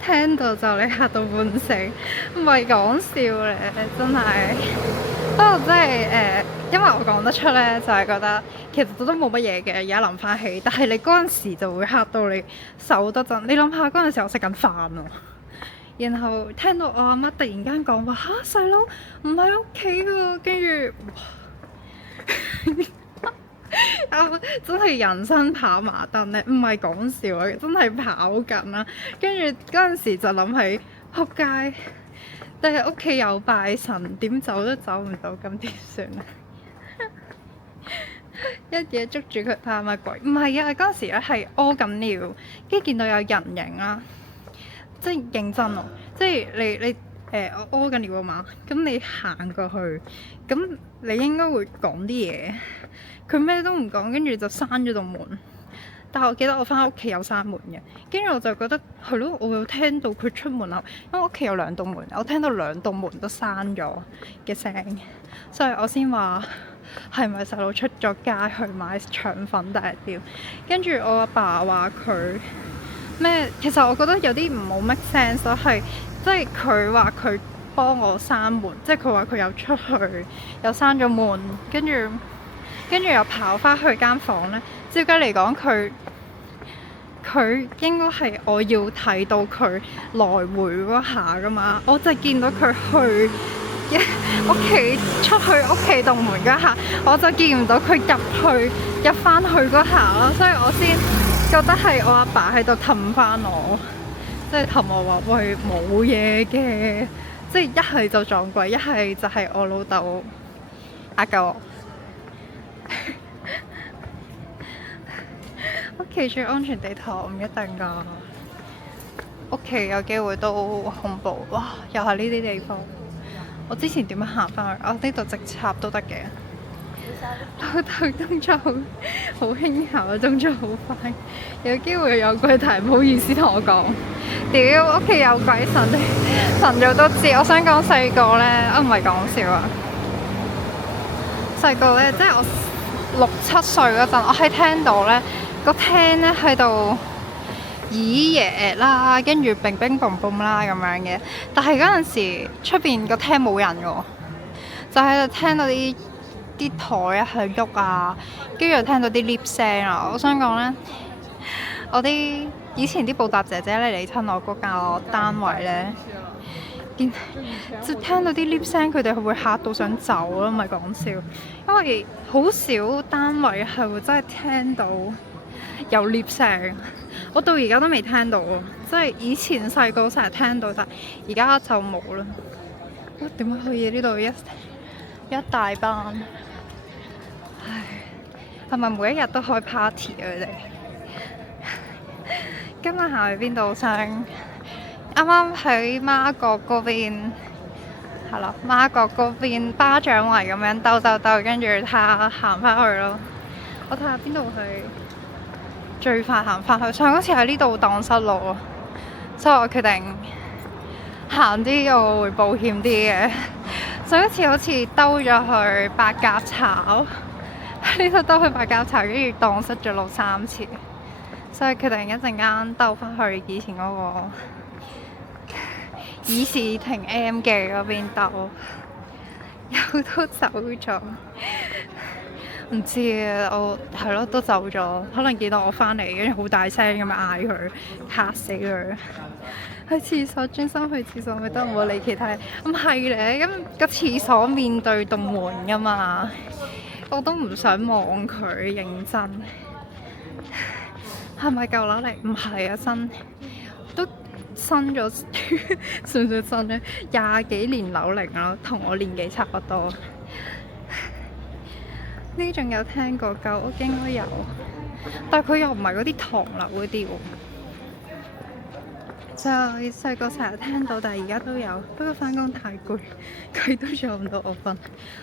聽到就你嚇到半死，唔係講笑咧，真係。不過真係因為我講得出咧，就係覺得其實都冇乜嘢嘅。而家諗翻起，但係你嗰陣時就會嚇到你手得震。你諗下嗰陣時我食緊飯喎，然後聽到我阿媽突然間講話嚇細佬唔喺屋企喎，跟住真係人生跑馬燈咧，唔係講笑啊，真係跑緊啦。跟住嗰陣時就諗起仆街。但係屋企有拜神，點走都走唔到，咁點算啊？一嘢捉住佢怕乜鬼？唔係啊，嗰陣時咧係屙緊尿，跟住見到有人影啦，即係認真喎，即係你我屙緊尿啊嘛，咁你行過去，咁你應該會講啲嘢，佢咩都唔講，跟住就閂咗道門。但係我記得我翻屋企有閂門嘅，跟住我就覺得係咯，我有聽到佢出門口，因為屋企有2道門，我聽到2道門都閂咗嘅聲，所以我先話係咪細佬出咗街去買腸粉大條？跟住我阿爸話佢咩？其實我覺得有啲唔好 make sense 咯，係即係佢話佢幫我閂門，即係佢話佢有出去，又閂咗門，跟住又跑翻去間房咧。照計嚟講，佢應該係我要睇到佢來回嗰下噶嘛，我就見到佢去屋企出去屋企棟門嗰下，我就見唔到佢入翻去嗰下咯，所以我先覺得係我阿爸喺度氹翻我，即係氹我話喂，冇嘢嘅，即係一係就撞鬼，一係就係我老豆呃鳩我。屋企最安全地頭唔一定㗎，屋企有機會都好恐怖。哇！又係呢啲地方，我之前點樣行翻去？呢度直插都得嘅。老豆動作好輕巧，動作好快。有機會有鬼睇，唔好意思同我講。屌，屋企有鬼神早都知。我想講細個咧，唔係講笑啊。細個咧，即係我6、7歲嗰陣，我喺廳度咧。個廳咧喺度咦嘢啦，跟住乒乒乓乓啦咁樣嘅。但係嗰陣時出邊個廳冇人嘅，就喺度聽到啲台啊喺喐啊，跟住又聽到啲 lift 聲啊。我想講咧，我啲以前啲補習姐姐咧嚟親我嗰間單位咧，就聽到啲 lift 聲，佢哋會嚇到想走咯，唔係講笑。因為好少單位係會真係聽到有 lift 聲，我到而家都未聽到喎。即係以前細個成日聽到，但而家就冇啦。點解可以呢度一大班？唉，係咪每一日都開 party 啊？佢哋今日行去邊度？啱啱喺媽閣嗰邊，係啦，媽閣嗰邊巴掌圍咁樣兜，跟住睇下行翻去咯。我睇下邊度去最快行翻去。上嗰次喺呢度蕩失路，所以我決定行啲我會保險啲嘅。上一次好似兜咗去白鴿巢，呢度兜去白鴿巢，跟住蕩失咗路3次，所以決定一陣間兜翻去以前嗰個議事亭 M 記嗰邊兜，又都走咗。唔知啊，我係咯，都走咗。可能見到我翻嚟，跟住好大聲咁樣嗌佢，嚇死佢。去廁所，專心去廁所咪得，唔好理其他人。咁係咧，咁個廁所面對棟門噶嘛，我都唔想望佢，認真。係咪舊樓嚟？唔係啊，新都新咗，算唔算新咧？20幾年樓齡咯，同我年紀差不多。呢仲有聽過舊屋應該有，但係佢又唔係嗰啲唐樓嗰啲喎。就細個成日聽到，但係而家都有。不過翻工太攰，佢都做唔到我瞓。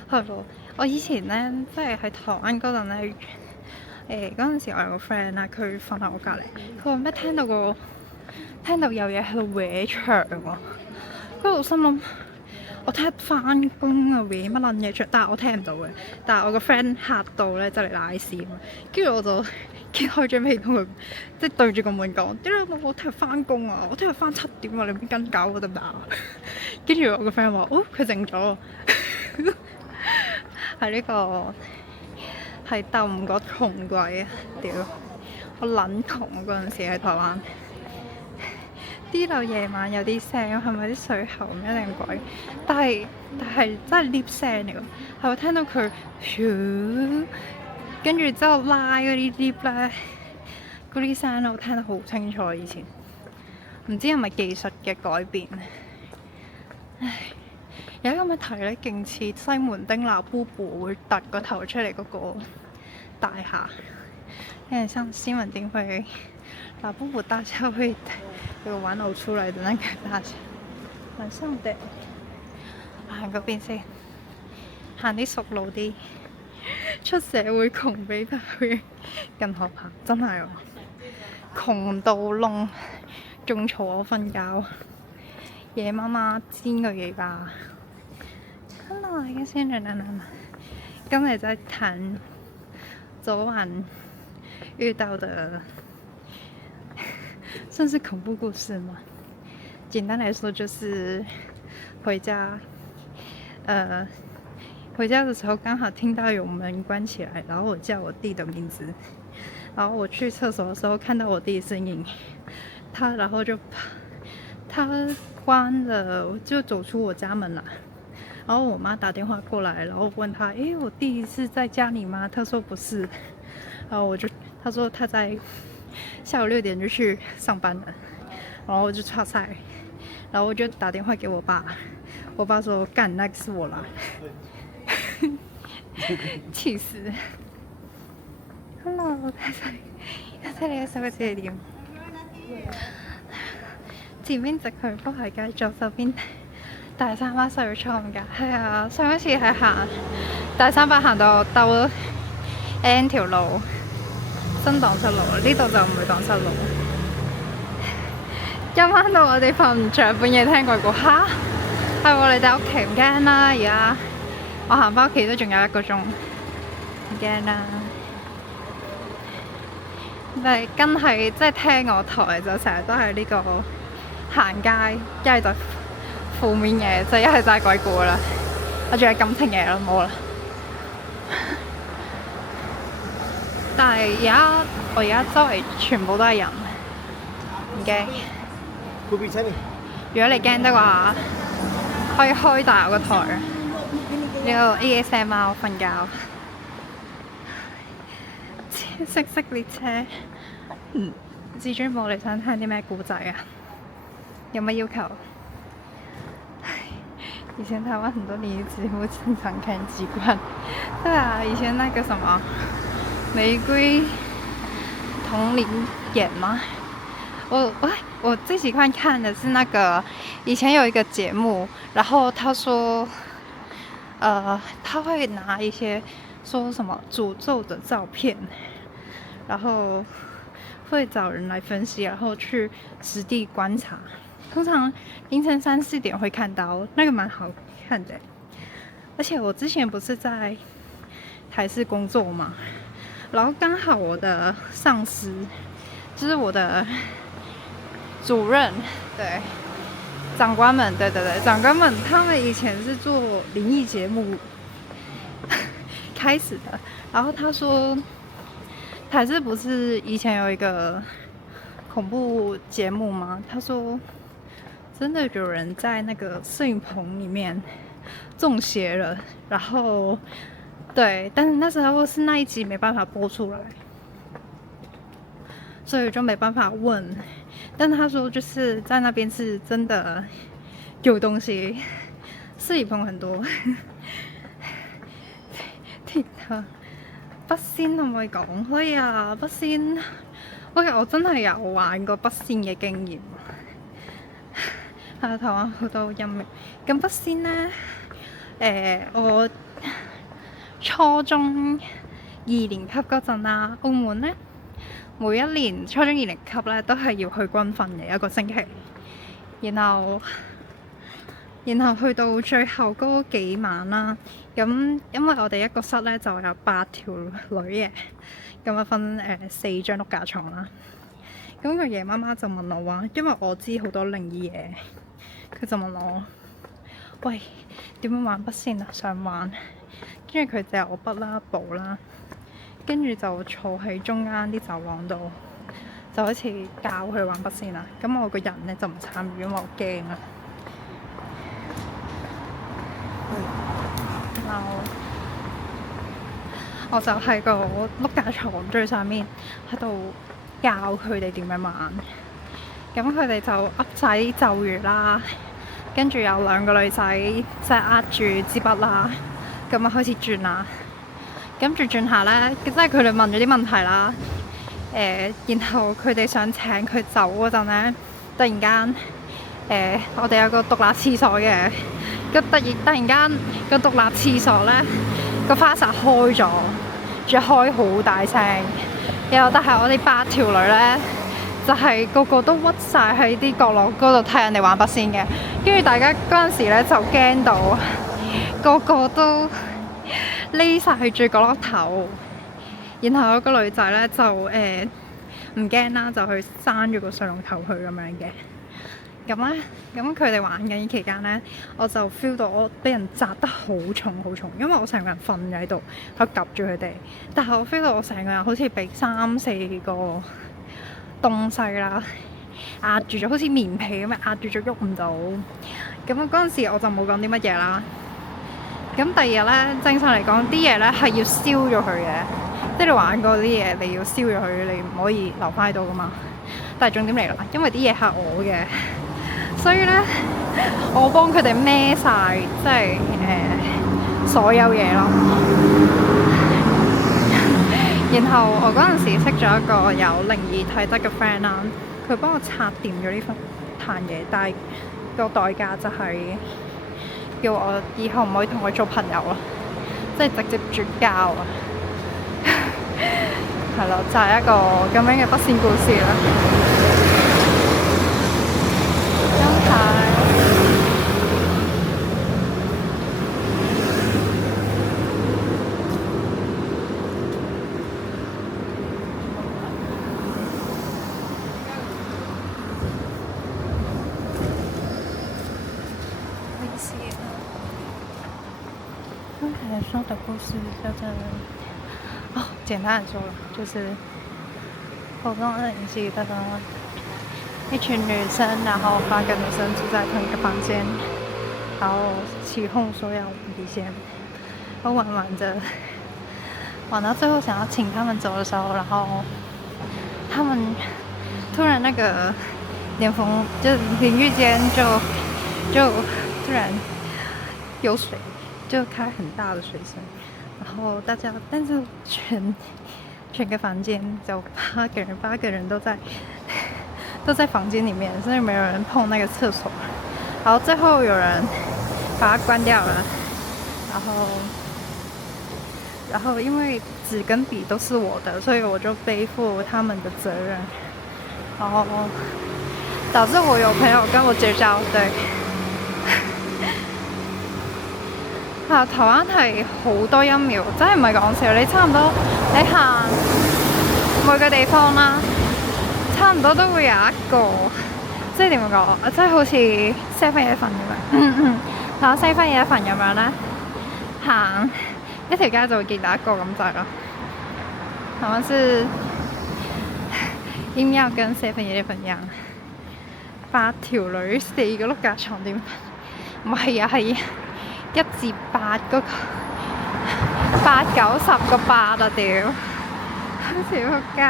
係咯，我以前咧即係喺台灣嗰陣咧，嗰陣時我有個 friend 啦，佢瞓喺我隔離。佢話咩聽到有嘢喺度搲牆喎。跟住我心諗，我聽翻工啊搲乜撚嘢出，但係我聽唔到嘅。但係我個 friend 嚇到咧，就嚟瀨屎。跟住我就揭開張被同佢，即係對住個門講：點解我聽日翻工啊？我聽日翻7點啊！你邊跟搞我得唔得啊？跟住我個 friend 話：哦，佢靜咗。係呢個係鬥唔過窮鬼啊！屌，我撚窮嗰陣時喺台灣。啲樓夜晚有啲聲，係咪啲水喉唔一定鬼？但係真係 lift 聲嚟喎，係會聽到佢跟住之後拉嗰啲 lift 咧，嗰啲聲我聽得好清楚。以前唔知係咪技術嘅改變？唉，有一個問題咧，勁似西門町老布布會突個頭出嚟嗰個大廈，有點像西門町會老布布大廈會有個玩偶出來的那個大廈，蠻像的。行嗰邊先，行啲熟路啲。出社會窮比大學更可怕，真係喎！窮到窿，仲嘈我瞓覺，夜媽媽煎個尾巴。Hello，一個新人啊！剛才在談昨晚遇到的，算是恐怖故事嗎？簡單來說就是回家，回家的時候剛好聽到有門關起來，然後我叫我弟的名字，然後我去廁所的時候看到我弟的身影，然後他關了就走出我家門了，然後我媽打電話過來，然後問他，我弟是在家裡嗎？他說不是，然後他說他在下午6點就去上班了，然後我就剉賽，然後我就打電話給我爸，我爸說幹，那個是我啦，氣死 ！Hello， 睇你嘅手指係點？前面直去福海街，左手邊大三巴水廠㗎。係啊，上一次係行大三巴行到兜 N 條路，新蕩失路，呢度就唔會蕩失路。今晚到我哋瞓唔着，半夜聽鬼故嚇，係喎，你哋屋企唔驚啦。而家我行返屋企都仲有1個鐘，唔驚啦。咪跟係即係聽我台就成日都係呢個行街，一係就負面嘢，即係一係就係鬼故啦。我仲有感情嘢咯，冇啦。但係我而家周圍全部都係人，唔驚。如果你驚的話，可以開大我個台，呢個 ASMR 瞓覺。色色列車，至尊寶，你想聽啲咩故仔啊？有乜要求？以前台灣很多女子會經常看機關，對啊，以前那個什麼玫瑰童林演嗎？我最喜歡看的是那個，以前有一個節目，然後他說，他會拿一些說什麼詛咒的照片，然後會找人來分析，然後去實地觀察。通常凌晨3、4點會看到，那個蠻好看的。而且我之前不是在台視工作嘛，然後剛好我的上司就是我的主任，對，長官們，對，長官們，他們以前是做靈異節目開始的。然後他說，台視不是以前有一個恐怖節目嗎？他說，真的有人在那個攝影棚裡面中邪了。然後，對，但是那時候是那一集沒辦法播出來，所以就沒辦法問。但他說就是在那邊是真的有東西，攝影棚很多。鐵塔筆仙可唔可以講？可以啊，筆仙。喂，我真係有玩過筆仙嘅經驗。台灣好多陰陽。咁筆仙呢？我初中2年級嗰陣啦，澳門呢，每一年初中2年級咧都係要去軍訓嘅1個星期，然後去到最後嗰幾晚啦，咁因為我哋一個室咧就有8條女嘅，咁啊分4張碌架床啦。咁佢夜媽媽就問我話，因為我知好多靈異嘢，佢就問我：喂，點樣玩筆仙啊？想玩。跟住佢借我筆啦、簿啦，跟住就坐喺中間啲走廊度，就好似教佢玩筆仙啦。咁我個人咧就唔參與，因為我驚啊。然後我就喺個碌架床最上面喺度教佢哋點樣玩。咁佢哋就噏晒啲咒語啦，跟住有2個女仔即係握住支筆啦，咁啊開始轉啦。跟住轉下咧，即係佢哋問咗啲問題啦。然後佢哋想請佢走嗰陣咧，突然間我哋有個獨立廁所嘅，咁突然間個獨立廁所咧個花灑開咗，仲開好大聲。然後但係我哋8條女咧，就係個個都屈晒喺啲角落嗰度睇人哋玩筆仙嘅。跟住大家嗰陣時咧就驚到，個個都匿晒去最角落頭。然後有個女仔咧就唔驚啦，就去閂住個水龍頭去咁樣嘅。咁咧，咁佢哋玩緊期間咧，我就 feel 到我俾人砸得好重好重，因為我成個人瞓喺度，喺度夾住佢哋。但係我 feel 到我成個人好似俾3-4個東西啦壓住咗，好似棉被咁樣壓住咗，喐唔到。咁嗰陣時我就冇講啲乜嘢啦。咁第二日咧，正常嚟講啲嘢咧係要燒咗佢嘅，即係你玩過啲嘢，你要燒咗佢，你唔可以留翻喺度噶嘛。但係重點嚟啦，因為啲嘢係我嘅，所以咧我幫佢哋孭晒，即係所有嘢咯。然後我嗰陣時識咗一個有靈異體質嘅 friend 啦，佢幫我拆掂咗呢壇嘢，但係個代價就係叫我以後唔可以同佢做朋友咯，即係直接絕交啊！係咯，就係一個咁樣嘅不善故事啦。張太危險啊！剛才說的故事叫做簡單地說了，就是活動20期的一群女生，然後8個女生住在同一個房間，然後起哄說要玩筆仙，然後玩着，玩到最後想要請他們走的時候，然後他們突然那個淋浴間就突然有水，就開很大的水聲。然後大家，但是全個房間就8個人都在房間裡面，所以沒有人碰那個廁所。然後最後有人把它關掉了，然後因為紙跟筆都是我的，所以我就背負他們的責任，然後導致我有朋友跟我絕交。對。台灣係好多陰廟，真係唔係講笑。你差唔多你行每個地方啦，差唔多都會有一個，即係點講？即係好似7-11咁樣，行7-11咁樣咧，行一條街就會見到一個咁滯咯。好像是陰廟跟7-11一樣，8條女4個碌架床點？唔係啊，係1至8嗰個8、9、10個8啊！屌，好似仆街，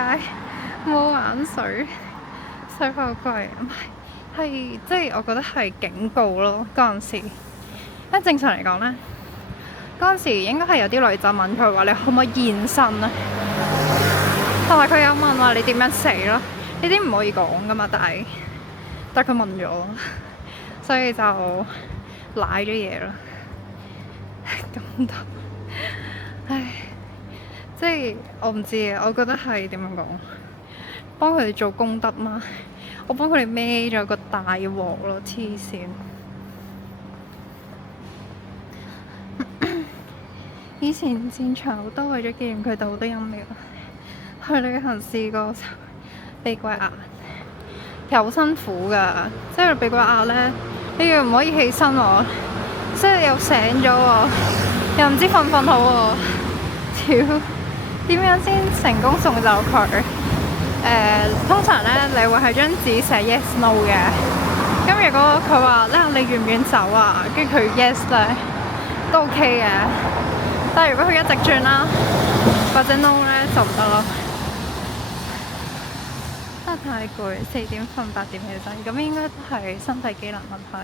冇玩水，水費好貴，係即係我覺得係警告咯。嗰陣時，因為正常嚟講咧，嗰陣時應該係有啲女仔問佢話：你可唔可以現身啊？同埋佢有問話你點樣死咯？呢啲唔可以講噶嘛，但係佢問咗，所以就賴咗嘢咯。咁多，唉，即係我唔知啊，我覺得係點樣講，幫佢哋做功德嘛，我幫佢哋孭咗個大鑊咯，黐線。以前戰場好多，為咗紀念佢哋好多陰廟，去旅行試過被鬼壓，又好辛苦噶，即係被鬼壓咧，你又唔可以起身喎，即係又醒咗喎，又唔知瞓唔瞓好喎，屌，點樣先成功送走佢？通常咧你會喺張紙寫 yes no 嘅，咁如果佢話咧你願唔願走啊，跟住佢 yes 咧都 OK 嘅，但係如果佢一直轉啦或者 no 咧就唔得咯。真係太攰，4點瞓8點起身，咁應該都係身體機能問題。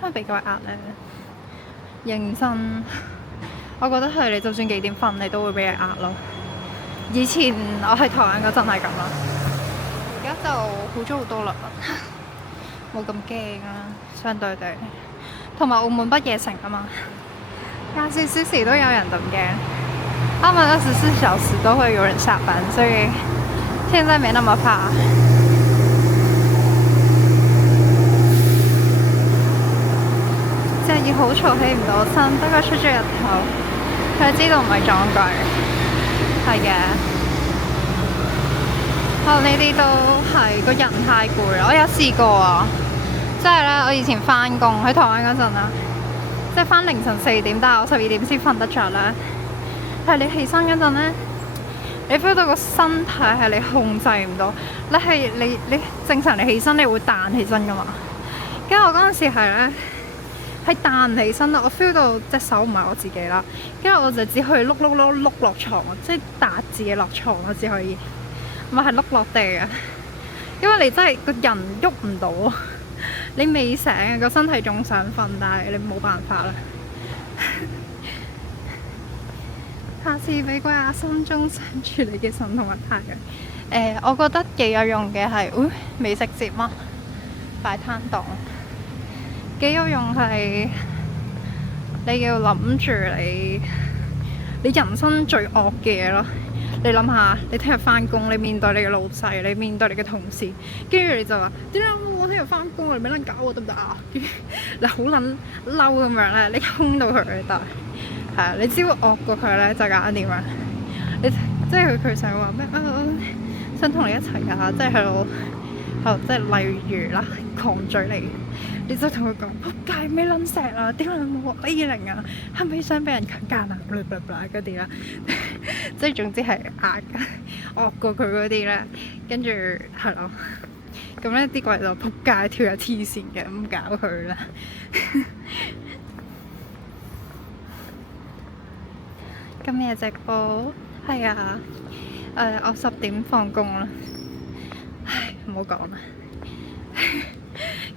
因為被鬼壓咧，認真，我覺得係你就算幾點瞓，你都會俾人壓咯。以前我喺台灣嗰陣係咁啦，而家就好咗好多啦，冇咁驚啦，相對地。同埋澳門不夜城啊嘛，24小時都有人就唔驚，他們24小時都會有人下班，所以現在沒那麼怕。隻耳好嘈，起唔到身，不過出咗日頭，佢知道唔係撞鬼，係嘅。我呢啲都係個人太攰啦。我有試過啊，即係咧，我以前翻工喺台灣嗰陣啊，即係翻凌晨4點，但係我12點先瞓得着咧。係你起身嗰陣咧，你 feel 到個身體係你控制唔到，你正常你起身你會彈起身噶嘛。跟住我嗰陣時係咧，係彈唔起身啦，我 feel 到隻手唔係我自己啦，跟住我就只可以碌落床，即係搭自己落床咯，只可以，唔係碌落地啊，因為你真係個人喐唔到啊，你未醒啊，個身體仲想瞓，但係你冇辦法啦。下次俾鬼阿心中想住你嘅神同埋太陽。我覺得幾有用嘅係，美食節嘛，擺攤檔。幾有用係，你要諗住你人生最惡嘅嘢咯。你諗下，你聽日翻工，你面對你嘅老細，你面對你嘅同事，跟住你就話點解我聽日翻工，你咪撚搞我得唔得啊？你好撚嬲咁樣咧，你兇到佢，但係啊，你只要惡過佢咧就搞掂啦。你即係佢成日話咩想同你一齊啊，即係喺度，即係例如啦，狂追你。你就同佢講，仆街咩撚石啊？點解冇獲 A0啊？係咪想俾人強姦啊？嗰啲啦，即係總之係惡過佢嗰啲咧，跟住係咯，咁咧啲鬼就仆街跳下黐線嘅，咁搞佢啦。今日直播係啊，我10點放工啦，唉，唔好講啦。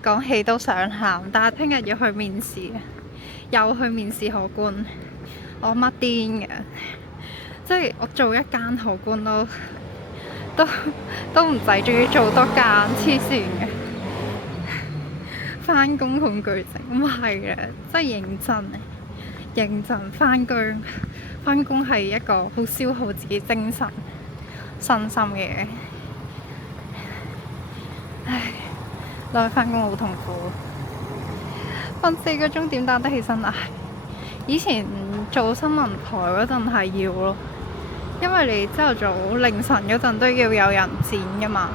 講起都想喊，但係聽日要去面試，又去面試荷官，我乜癲嘅，即係我做一間荷官都唔使，仲要做多間，黐線嘅，翻工恐懼症，咁係嘅，真係認真翻工係一個好消耗自己精神、身心嘅嘢，唉。落去翻工好痛苦，瞓4個鐘點打得起身啊？以前做新聞台嗰陣係要咯，因為你朝頭早凌晨嗰陣都要有人剪噶嘛，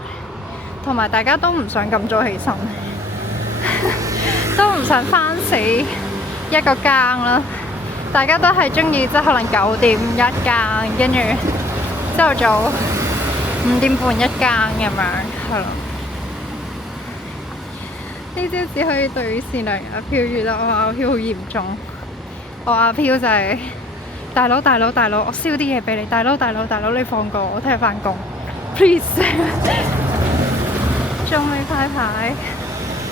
同埋大家都唔想咁早起身，都唔想翻死一個更啦。大家都係中意即係可能9點一更，跟住朝頭早5點半一更咁樣，係咯。呢招只可以對善良阿飄遇得，我阿飄好嚴重。我阿飄就係大佬，我燒啲嘢俾你，大佬你放過我，聽日翻工 ，please。仲未派牌，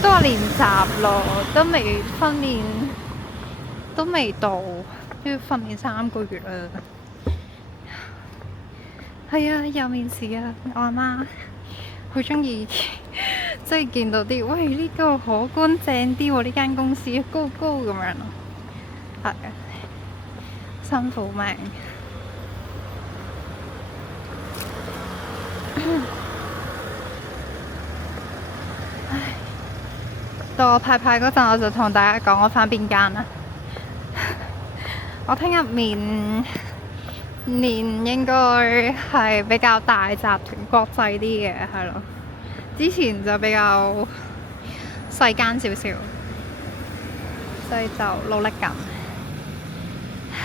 都話練習咯，都未訓練，都未到，都要訓練3個月啦。係啊，有面試啊，我阿媽好中意。即係見到啲，喂，呢個荷官正啲喎，呢間公司高咁樣咯，係啊，辛苦命。唉，到我派嗰陣，我就同大家講我返邊間啦。我聽日面應該係比較大集團、國際啲嘅，係咯。之前就比較細間少少，所以就努力緊。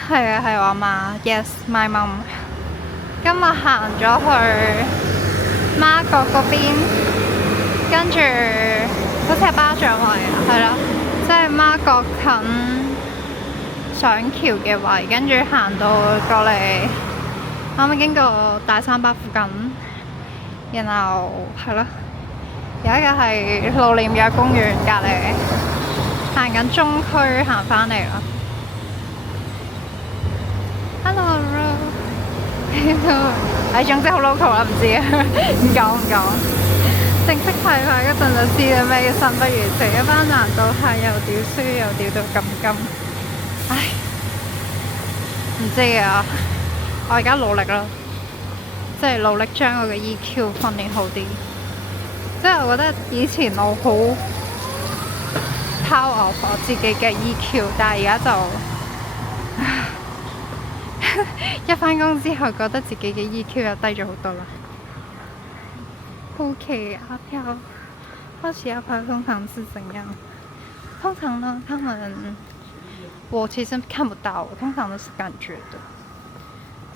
係啊，係我阿媽 ，Yes my mom。今日行咗去媽閣嗰邊，跟住好似係巴掌位啊，係咯，即係媽閣近上橋嘅位，跟住行到過嚟，啱啱經過大三巴附近，然後係咯。有一個係路念有公園隔離，行緊中區行返嚟啦。Hello，總之好 local 啦，唔知啊，唔講。正式派牌嗰陣就知啦，咩叫生不如死，一班難度係又屌書又屌到咁，唉，唔知啊，我而家努力啦，即係努力將我嘅 EQ 訓練好啲。即係我覺得以前我好 power 我自己嘅 EQ， 但係而家就一返工之後覺得自己嘅 EQ 又低咗好多啦。好奇阿飘，好奇阿飘通常是怎样？通常呢，我其实看不到，我通常都是感觉的，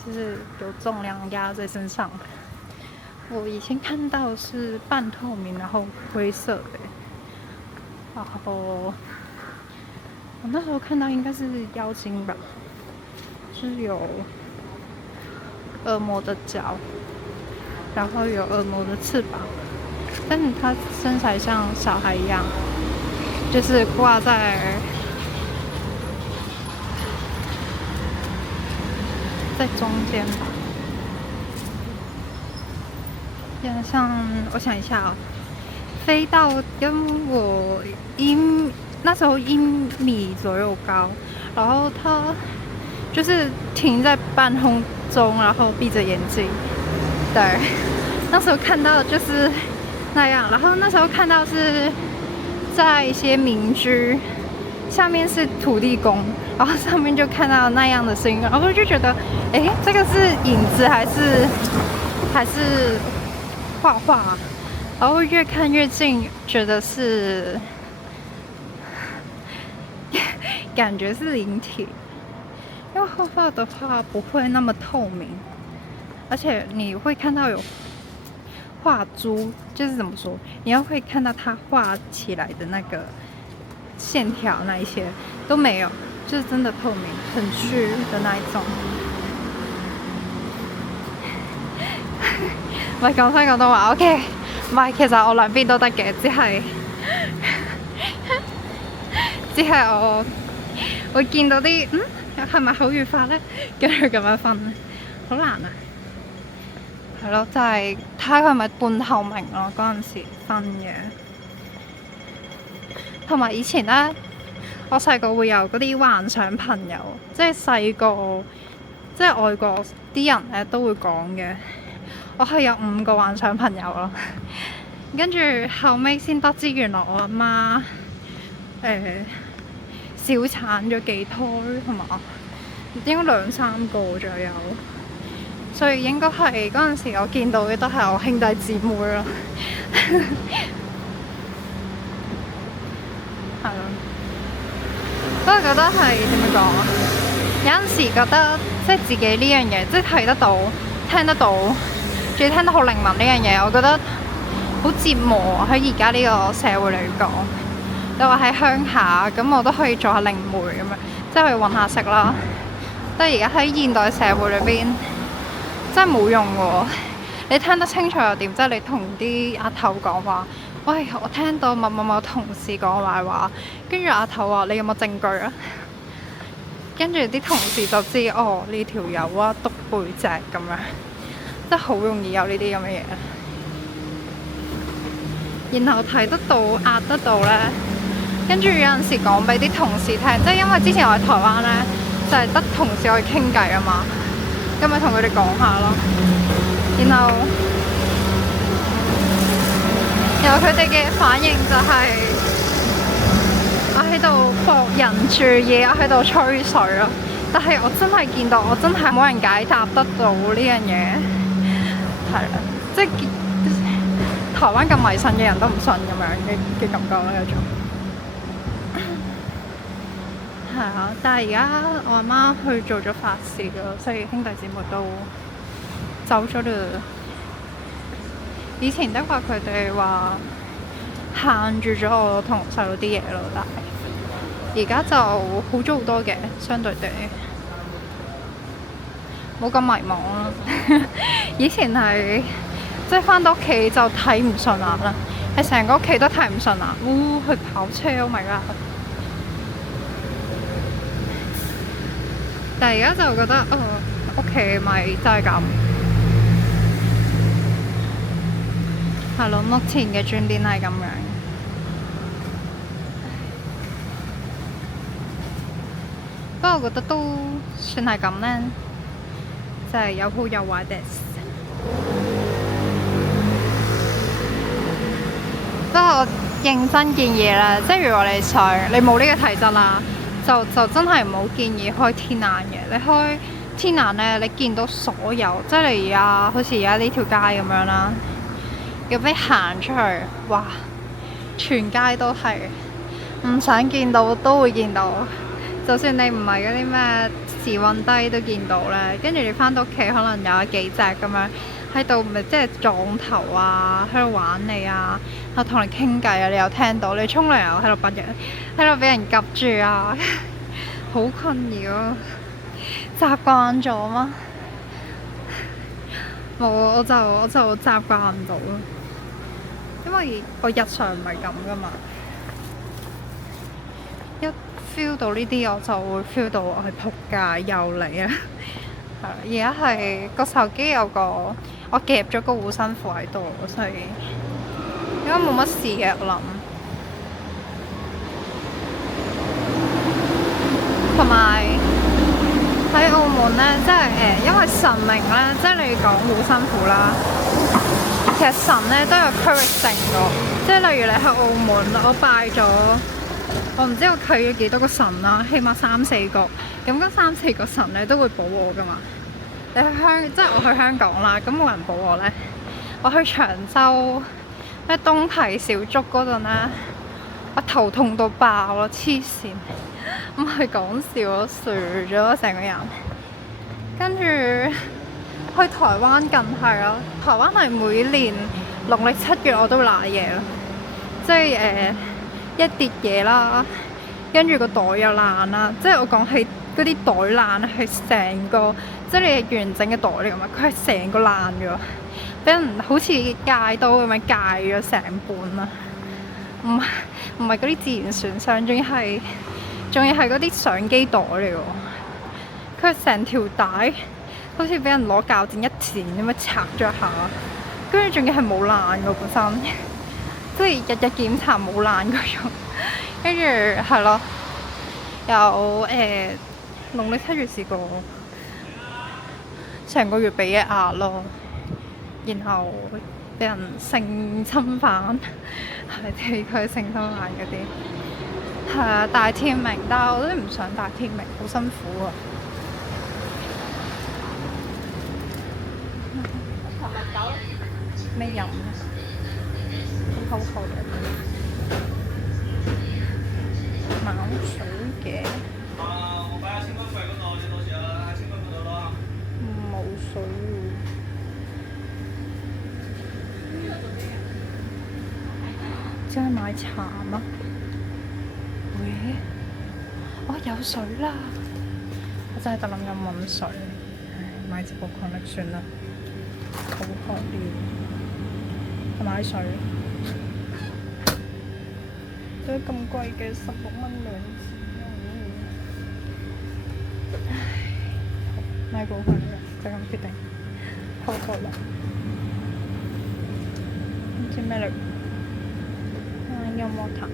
就是有重量压在身上。我以前看到是半透明，然后灰色的，然后我那时候看到应该是妖精吧，就是有恶魔的脚，然后有恶魔的翅膀，但是它身材像小孩一样，就是挂在中间吧。像我想一下哦，飞到跟我那时候1米左右高，然后它就是停在半空中，然后闭着眼睛。对，那时候看到就是那样，然后那时候看到是在一些民居，下面是土地公，然后上面就看到那样的声音，然后就觉得，这个是影子还是画画？然后越看越近，觉得是感觉是灵体，因为画画的话不会那么透明，而且你会看到有画珠，就是怎么说，你要会看到它画起来的那个线条，那一些都没有，就是真的透明，很虚的那一種。唔係講翻廣東話 ，OK， 唔係，其實我兩邊都得嘅，只係我會見到啲係咪口語化咧，跟住咁樣分，好難啊！係咯，就係睇佢係咪半透明咯，嗰陣時分嘅。同埋以前咧，我細個會有嗰啲幻想朋友，即係細個，即係外國啲人咧都會講嘅。我係有5個幻想朋友咯，跟住後尾先得知原來我阿媽小產咗幾胎，同埋應該2、3個左右，所以應該係嗰陣時我見到嘅都係我兄弟姊妹咯。係咯，不過覺得係點樣講？有陣時覺得即係自己呢樣嘢，即係睇得到、聽得到。仲要聽得好靈敏呢樣嘢，我覺得好折磨喺而家呢個社會嚟講。你話喺鄉下，咁我都可以做下靈媒咁樣，即係去揾下食啦。但係而家喺現代社會裏邊，真係冇用喎。你聽得清楚又點？即係你同啲阿頭講話，喂，我聽到某同事講壞話，跟住阿頭話你有冇證據啊？跟住啲同事就知哦，呢條友啊篤背脊咁樣。真係好容易有呢啲咁嘅嘢，然後睇得到、壓得到咧，跟住有陣時講俾啲同事聽，即係因為之前我喺台灣咧，就係得同事可以傾偈啊嘛，咁咪同佢哋講下咯，然後佢哋嘅反應就係我喺度博人注意，我喺度吹水咯，但係我真係見到，我真係冇人解答得到呢樣嘢。係啦，即係台灣咁迷信嘅人都唔信咁樣嘅感覺啦，有種係啊。但係而家我阿媽去做咗法事咯，所以兄弟姊妹都走咗啦。以前的話佢哋話限住咗我同細佬啲嘢咯，但係而家就好咗好多嘅，相對地。冇咁迷茫啦。以前係即係返到屋企就睇唔順眼啦，係成個屋企都睇唔順眼。去跑車 ，Oh my god！ 但係而家就覺得，屋企咪就係咁。係咯，目前嘅轉變係咁樣。不過我覺得都算係咁咧。就係有好有壞嘅。不過我認真建議啦，即係如果你冇呢個體質啦，就真係唔好建議開天眼嘅。你開天眼咧，你見到所有，即係你而家好似而家呢條街咁樣啦，咁你行出去，哇，全街都係，唔想見到都會見到。就算你唔係嗰啲咩時運低都見到咧。跟住你翻到屋企，可能有幾隻咁樣喺度，咪即係撞頭啊，喺度玩你啊，又同你傾偈啊，你又聽到。你沖涼又喺度不人，喺度俾人夾住啊，好困擾。習慣咗嗎？冇，我就習慣唔到咯，因為我日常唔係咁噶嘛。一 feel 到呢啲，我就會 feel 到我係仆街又嚟啊！而家係個手機有個我夾咗個護身符喺度，所以應該冇乜事嘅我諗。同埋喺澳門呢，即係因為神明呢，即係你講護身符啦，其實神呢都有區域性㗎，即係例如你喺澳門，我拜咗。我唔知我契咗幾多個神啦，起碼3、4個。咁嗰3、4個神咧都會保我噶嘛。你去即係我去香港啦，咁冇人保我咧。我去長洲咩東堤小築嗰陣咧，我頭痛到爆咯，黐線，唔係講笑，我傻咗成個人。跟住去台灣近係咯，台灣係每年農曆7月我都瀨嘢咯，即係一跌嘢啦，跟住個袋又爛啦，即係我講起嗰啲袋爛係成個，即係你係完整嘅袋嚟㗎嘛，佢係成個爛咗，俾人好似戒刀咁樣戒咗成半啦，唔係嗰啲自然損傷，仲要係嗰啲相機袋嚟㗎，佢係成條帶好似俾人攞鉸剪一剪咁樣拆咗一下，跟住仲要係冇爛㗎本身。即係日日檢查冇爛嗰種，跟住係咯，有農曆7月試過成個月俾嘢壓咯，然後俾人性侵犯，係地區性侵犯嗰啲，係啊，大天明，但係我都唔想大天明，好辛苦啊。咩飲？好好嘅，猛水嘅，冇水喎。即係買茶嗎？喂，哦有水啦！我真係得諗緊揾水，買支寶礦力算啦，好渴了，買水。都咁貴嘅16蚊2支，唉，買寶礦力就咁決定，好渴啦，唔知咩嚟，有冇糖？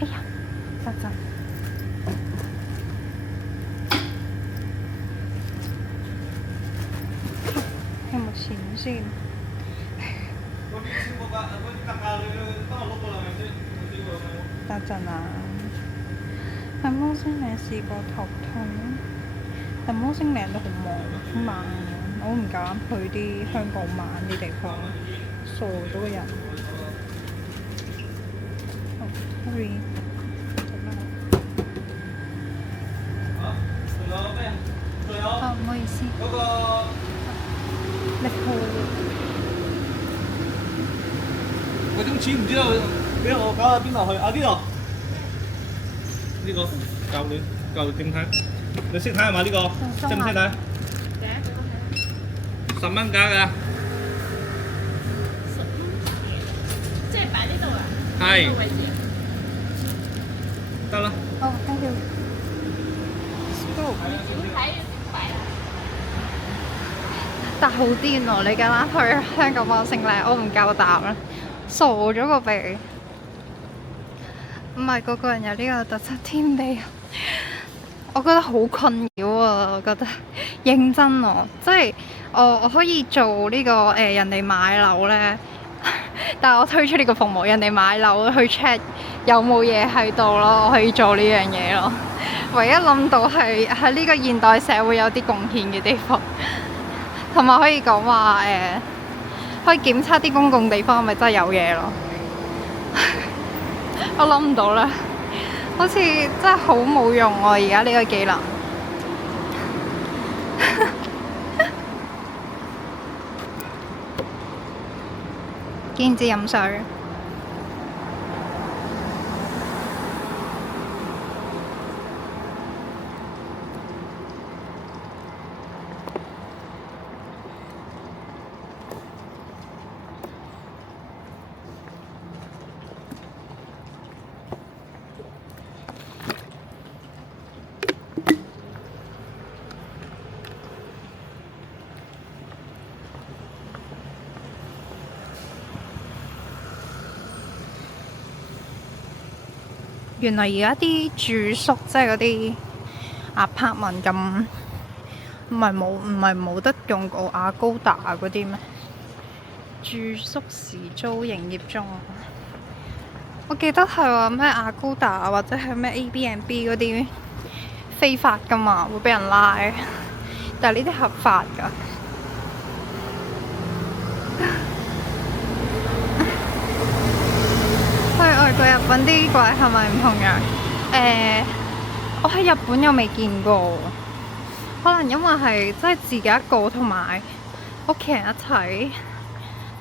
哎呀，真真，有冇錢先？等陣啊！但摩星嶺試過頭痛，但摩星嶺都好忙，好慢嘅。我唔敢去啲香港慢啲地方，傻咗個人。sorry。唔好意思。力鋪。嗰張錢唔知道俾我搞到邊度去？啊呢度，呢個教你點睇？你識睇係嘛？呢個識唔識睇？10蚊假㗎。即係擺呢度啊？係。呢個位置。得啦。哦，thank you。點睇？但好癲喎！你咁啱去香港摩星嶺，我唔夠膽啦，傻咗個鼻。唔係個個人有呢個特質天地，我覺得好困擾啊！我覺得認真喎，即係我可以做呢個人哋買樓咧，但係我推出呢個服務，人哋買樓去 check 有冇嘢喺度咯，我可以做呢樣嘢咯。唯一諗到係喺呢個現代社會有啲貢獻嘅地方。同埋可以講話可以檢測啲公共地方係咪真係有嘢咯。我諗唔到啦，好似真係好冇用喎！而家呢個技能。堅持飲水。原來而家啲住宿即係嗰啲 apartment 咁，唔係冇得用過亞高達嗰啲咩？住宿時租營業中，我記得係話咩亞高達啊，或者係咩 Airbnb 嗰啲非法㗎嘛，會俾人拉，但係呢啲合法㗎。去外國日本啲鬼係咪唔同樣？我喺日本又未見過，可能因為係真係自己一個同埋屋企人一齊。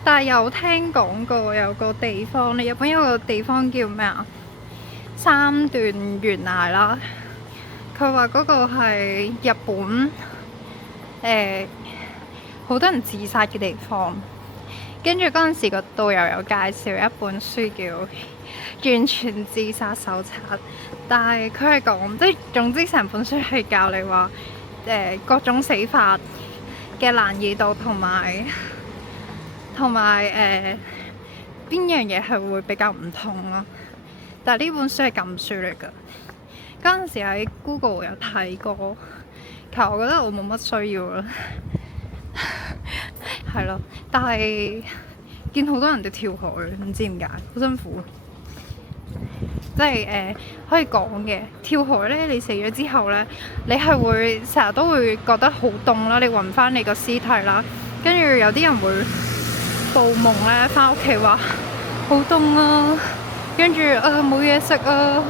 但係有聽講過有個地方，日本有個地方叫咩啊？三段懸崖啦。佢話嗰個係日本好多人自殺嘅地方。跟住嗰陣時個導遊有介紹一本書叫《完全自殺手冊》，但係佢係講即係總之成本書係教你話各種死法嘅難易度同埋邊樣嘢係會比較唔同咯。但係呢本書係禁書嚟㗎。嗰陣時喺 Google 有睇過，其實我覺得我冇乜需要啦。係咯，但係見好多人都跳海，唔知點解，好辛苦。即係可以講嘅跳海咧，你死咗之後咧，你係會成日都會覺得好凍啦，你揾翻你個屍體啦，跟住有啲人會報夢咧，翻屋企話好凍啊，跟住冇嘢食啊，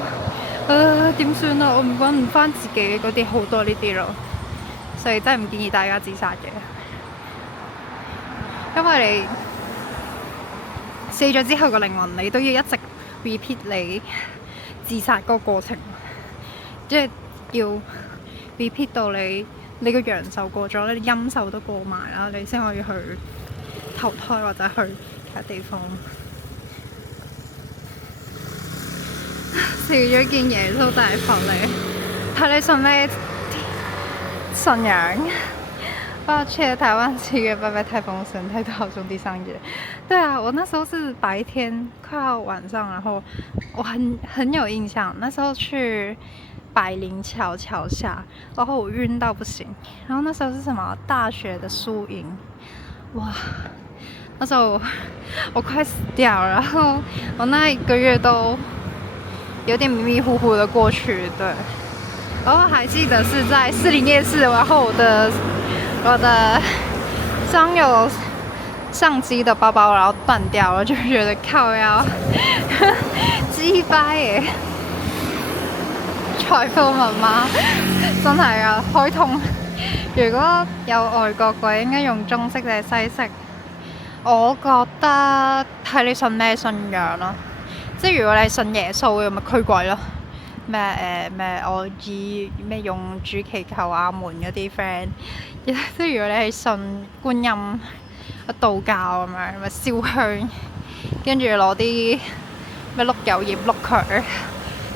點算啊？我唔揾唔翻自己嗰啲，好多呢啲咯，所以真係唔建議大家自殺嘅。因為你死咗之後個靈魂，你都要一直 repeat 你自殺嗰個過程，即係要 repeat 到你個陽壽過咗，你陰壽都過埋啦，你先可以去投胎或者去其他地方。少咗件耶穌大佛嚟，睇你信咩信仰？我去了台灣是一個拜拜太豐神太多好兄弟上街。對啊，我那時候是白天快要晚上，然後我很有印象，那時候去百靈橋橋下，然後我暈到不行。然後那時候是什麼大學的宿營，哇！那時候我快死掉了，然後我那一個月都有點迷迷糊糊的過去。對，然後還記得是在士林夜市，然後我的裝有相機的包包然後斷掉了，就覺得靠腰雞巴耶，財富密碼真係啊，開通。如果有外國鬼應該用中式定係西式？我覺得睇你信咩信仰咯，即係如果你信耶穌嘅咪驅鬼咯。咩我以咩用主祈求阿門嗰啲 friend， 即係如果你係信觀音、道教咁樣，咪燒香，跟住攞啲咩碌柚葉碌佢，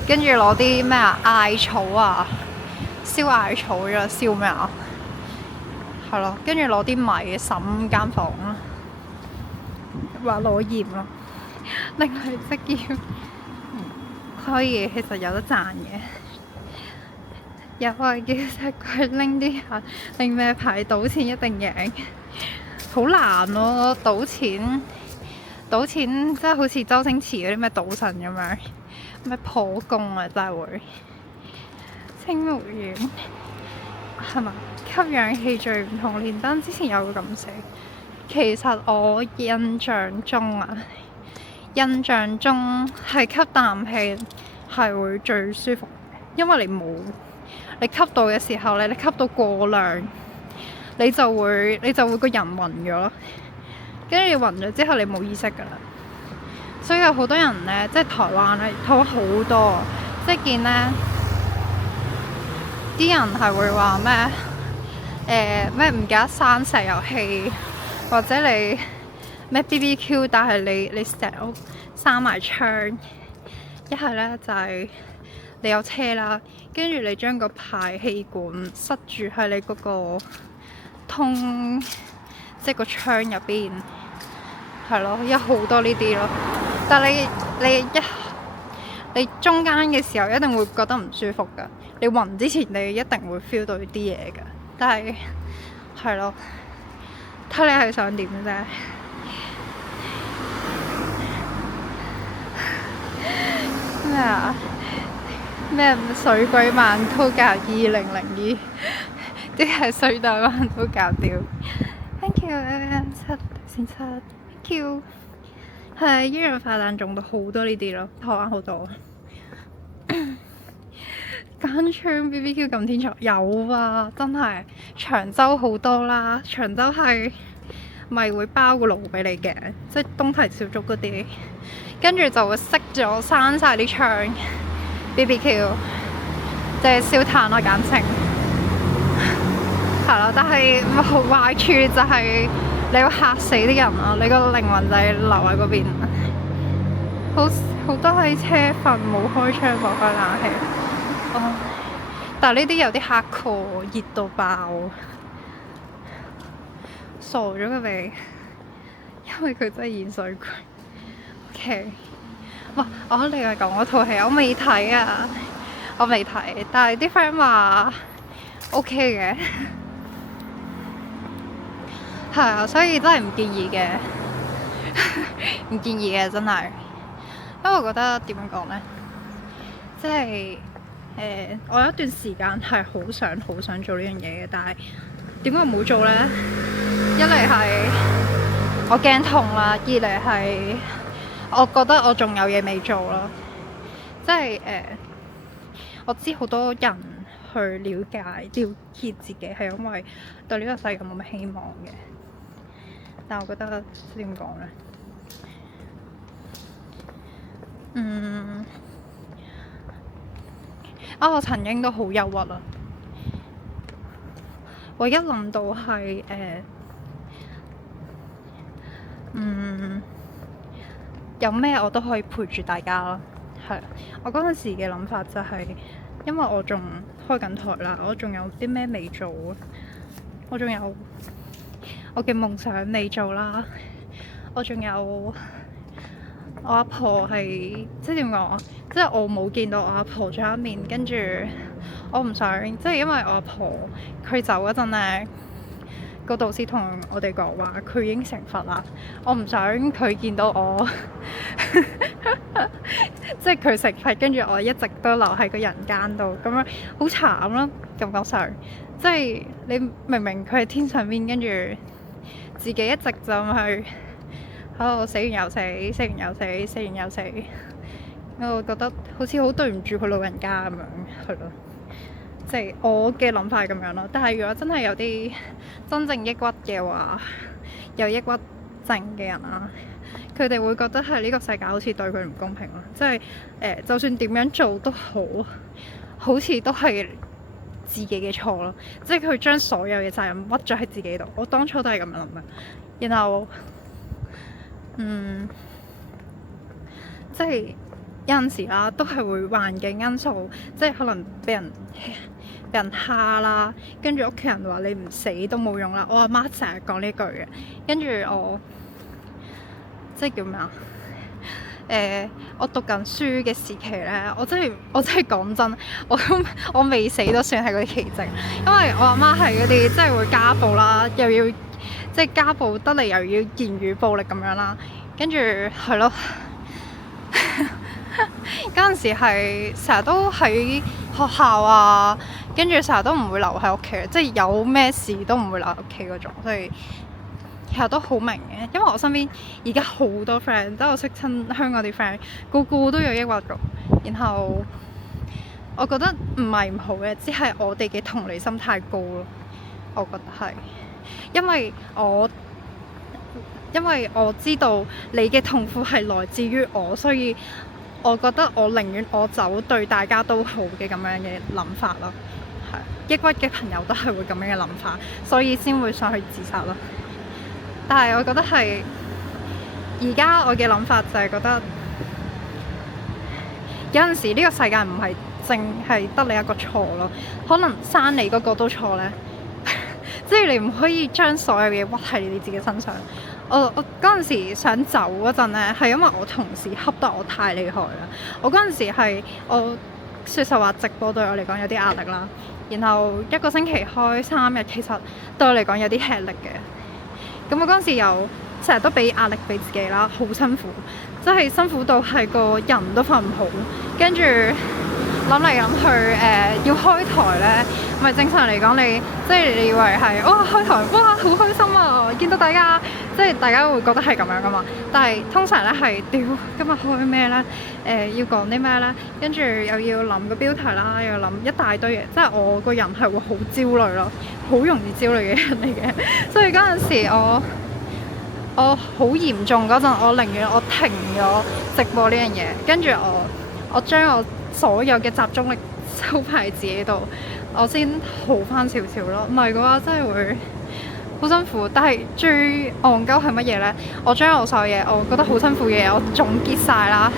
跟住攞啲咩艾草啊，燒艾草咗燒咩啊？係咯，跟住攞啲米滲間房啦，話攞鹽咯，另外職業。可以，其實有得賺嘅。有啊，叫隻鬼拎啲拎咩牌賭錢一定贏，好難咯！賭錢即係好似周星馳嗰啲咩賭神咁樣，咩破功啊真係會。青木園係咪吸氧氣最唔同？連登之前有個咁寫，其實我印象中係吸啖氣係會最舒服，因為你吸到嘅時候咧，你吸到過量，你就會個人暈咗咯，跟住暈咗之後你冇意識㗎啦。所以有好多人咧，即係台灣好多，即係見咧啲人係會話咩唔記得閂石油氣，或者你咩 BBQ， 但係你成屋閂埋窗，一係咧就係你有車啦，跟住你將個排氣管塞住喺你嗰個即係個窗入邊，係咯，有好多呢啲咯。但係你中間嘅時候一定會覺得唔舒服㗎，你暈之前你一定會 feel 到啲嘢㗎。但係係咯，睇你係想點啫。咩啊？咩水鬼萬都教2002，即係水袋萬都教掉。Thank you，7.7，Thank you。係一氧化氮中毒好多呢啲咯，台灣好多。間窗 BBQ 撳天床有啊，真係長洲好多啦。長洲係咪會包個爐俾你嘅？即係東堤小築嗰啲，跟住就會熄咗閂晒啲窗 BBQ， 即係燒炭啦簡稱。係啦，但係壞處就係你要嚇死啲人啊！你個靈魂就係留喺嗰邊，好多喺車瞓，冇開窗冇開冷氣。但係呢啲有啲hardcore，熱到爆，傻咗佢哋，因為佢真係鹽水鬼。OK， 哇！我你係講嗰套戲，我未睇啊，我未睇，但係啲 friend 話 OK 嘅。係啊，所以真係唔建議嘅，唔建議嘅真係，因為我覺得點樣講呢？即係我有一段時間係好想做呢樣嘢嘅，但係點解冇做呢？一嚟係我驚痛啦，二嚟係我覺得我仲有嘢未做咯。即係我知好多人去了結自己係因為對呢個世界冇乜希望嘅。但我覺得點講呢？我曾經都好憂鬱啊！我一諗到係有咩我都可以陪住大家咯。係，我嗰陣時嘅諗法就係，因為我仲開緊台啦，我仲有啲咩未做，我仲有我嘅夢想未做啦，我仲有我阿婆係即係點講啊？即係我冇見到我阿婆最後一面，跟住我唔想即係因為我阿婆佢走嗰陣咧，個導師同我哋講話佢已經成佛啦，我唔想佢見到我，即係佢成佛，跟住我一直都留喺個人間度，咁樣好慘咯，感覺上即係你明明佢係天上邊，跟住自己一直就係喺度死完又死，死完又死，死完又死，我覺得好似好對唔住佢老人家咁樣，係咯。即係我嘅諗法係咁樣咯。但係如果真係有啲真正抑鬱嘅話，有抑鬱症嘅人啊，佢哋會覺得係呢個世界好似對佢唔公平咯。即係就算點樣做都好似都係自己嘅錯咯。即係佢將所有嘅責任屈咗喺自己度。我當初都係咁樣諗嘅。然後即係有陣時啦，都係會環境因素，即係可能俾人蝦啦，跟住屋企人話你唔死都冇用啦。我阿媽成日講呢句嘅，跟住我即係叫咩啊？我讀緊書嘅時期咧，我真係講真，我未死都算係嗰啲奇蹟，因為我阿媽係嗰啲即係會家暴啦，又要即係家暴得嚟又要言語暴力咁樣啦，跟住係咯。嗰陣時係成日都喺學校啊，跟住成日都唔會留喺屋企，即係有咩事都唔會留喺屋企嗰種，所以其實都好明嘅。因為我身邊而家好多 friend，即係我識親香港啲 friend，個個都有抑鬱咗。然後我覺得唔係唔好嘅，只係我哋嘅同理心太高咯。我覺得係，因為我知道你嘅痛苦係來自於我，所以我覺得我寧願我走對大家都好嘅咁樣嘅諗法咯。係，抑鬱嘅朋友都係會咁樣嘅諗法，所以先會想去自殺咯。但係我覺得係而家我嘅諗法就係覺得有陣時呢個世界唔係淨係得你一個錯咯，可能生你嗰個都錯呢。即係你唔可以將所有嘢屈喺你自己身上。我嗰陣時想走嗰陣呢，係因為我同事恰得我太厲害啦。我嗰陣時係我說實話，直播對我嚟講有啲壓力啦。然後一個星期開3日，其實對我嚟講有啲吃力嘅。咁我嗰陣時又成日都俾壓力俾自己啦，好辛苦，即係辛苦到係個人都瞓唔好，跟住諗嚟諗去要開台呢，咪正常嚟講你即係你以為係哇開台哇好開心啊，見到大家即係大家會覺得係咁樣噶嘛，但係通常呢係屌今日開咩呢？要講啲咩呢？跟住又要諗個標題啦，又要諗一大堆嘢，即係我個人係會好焦慮咯，好容易焦慮嘅人嚟嘅，所以嗰陣時我好嚴重嗰陣，我寧願我停咗直播呢樣嘢，跟住我將我所有嘅集中力收喺自己度，我先好翻少少咯。唔係嘅話，真係會好辛苦。但係最戇鳩係乜嘢呢？我將我所有嘢，我覺得好辛苦嘅嘢，我總結晒啦，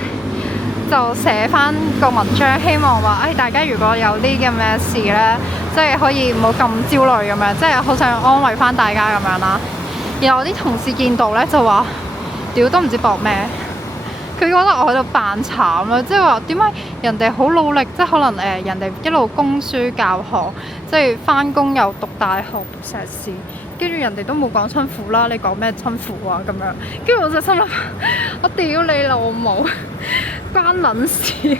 就寫翻個文章，希望話大家如果有啲咁嘅事呢，即係可以唔好咁焦慮咁樣，即係好想安慰翻大家咁樣啦。然後我啲同事見到呢，就話：屌都唔知搏咩。佢覺得我喺度扮慘啦，即係話點解人哋好努力，即係可能人哋一路供書教學，即係翻工又讀大學讀碩士，跟住人哋都冇講辛苦啦，你講咩辛苦啊咁樣？跟住我就心諗，我屌你老母，關撚事！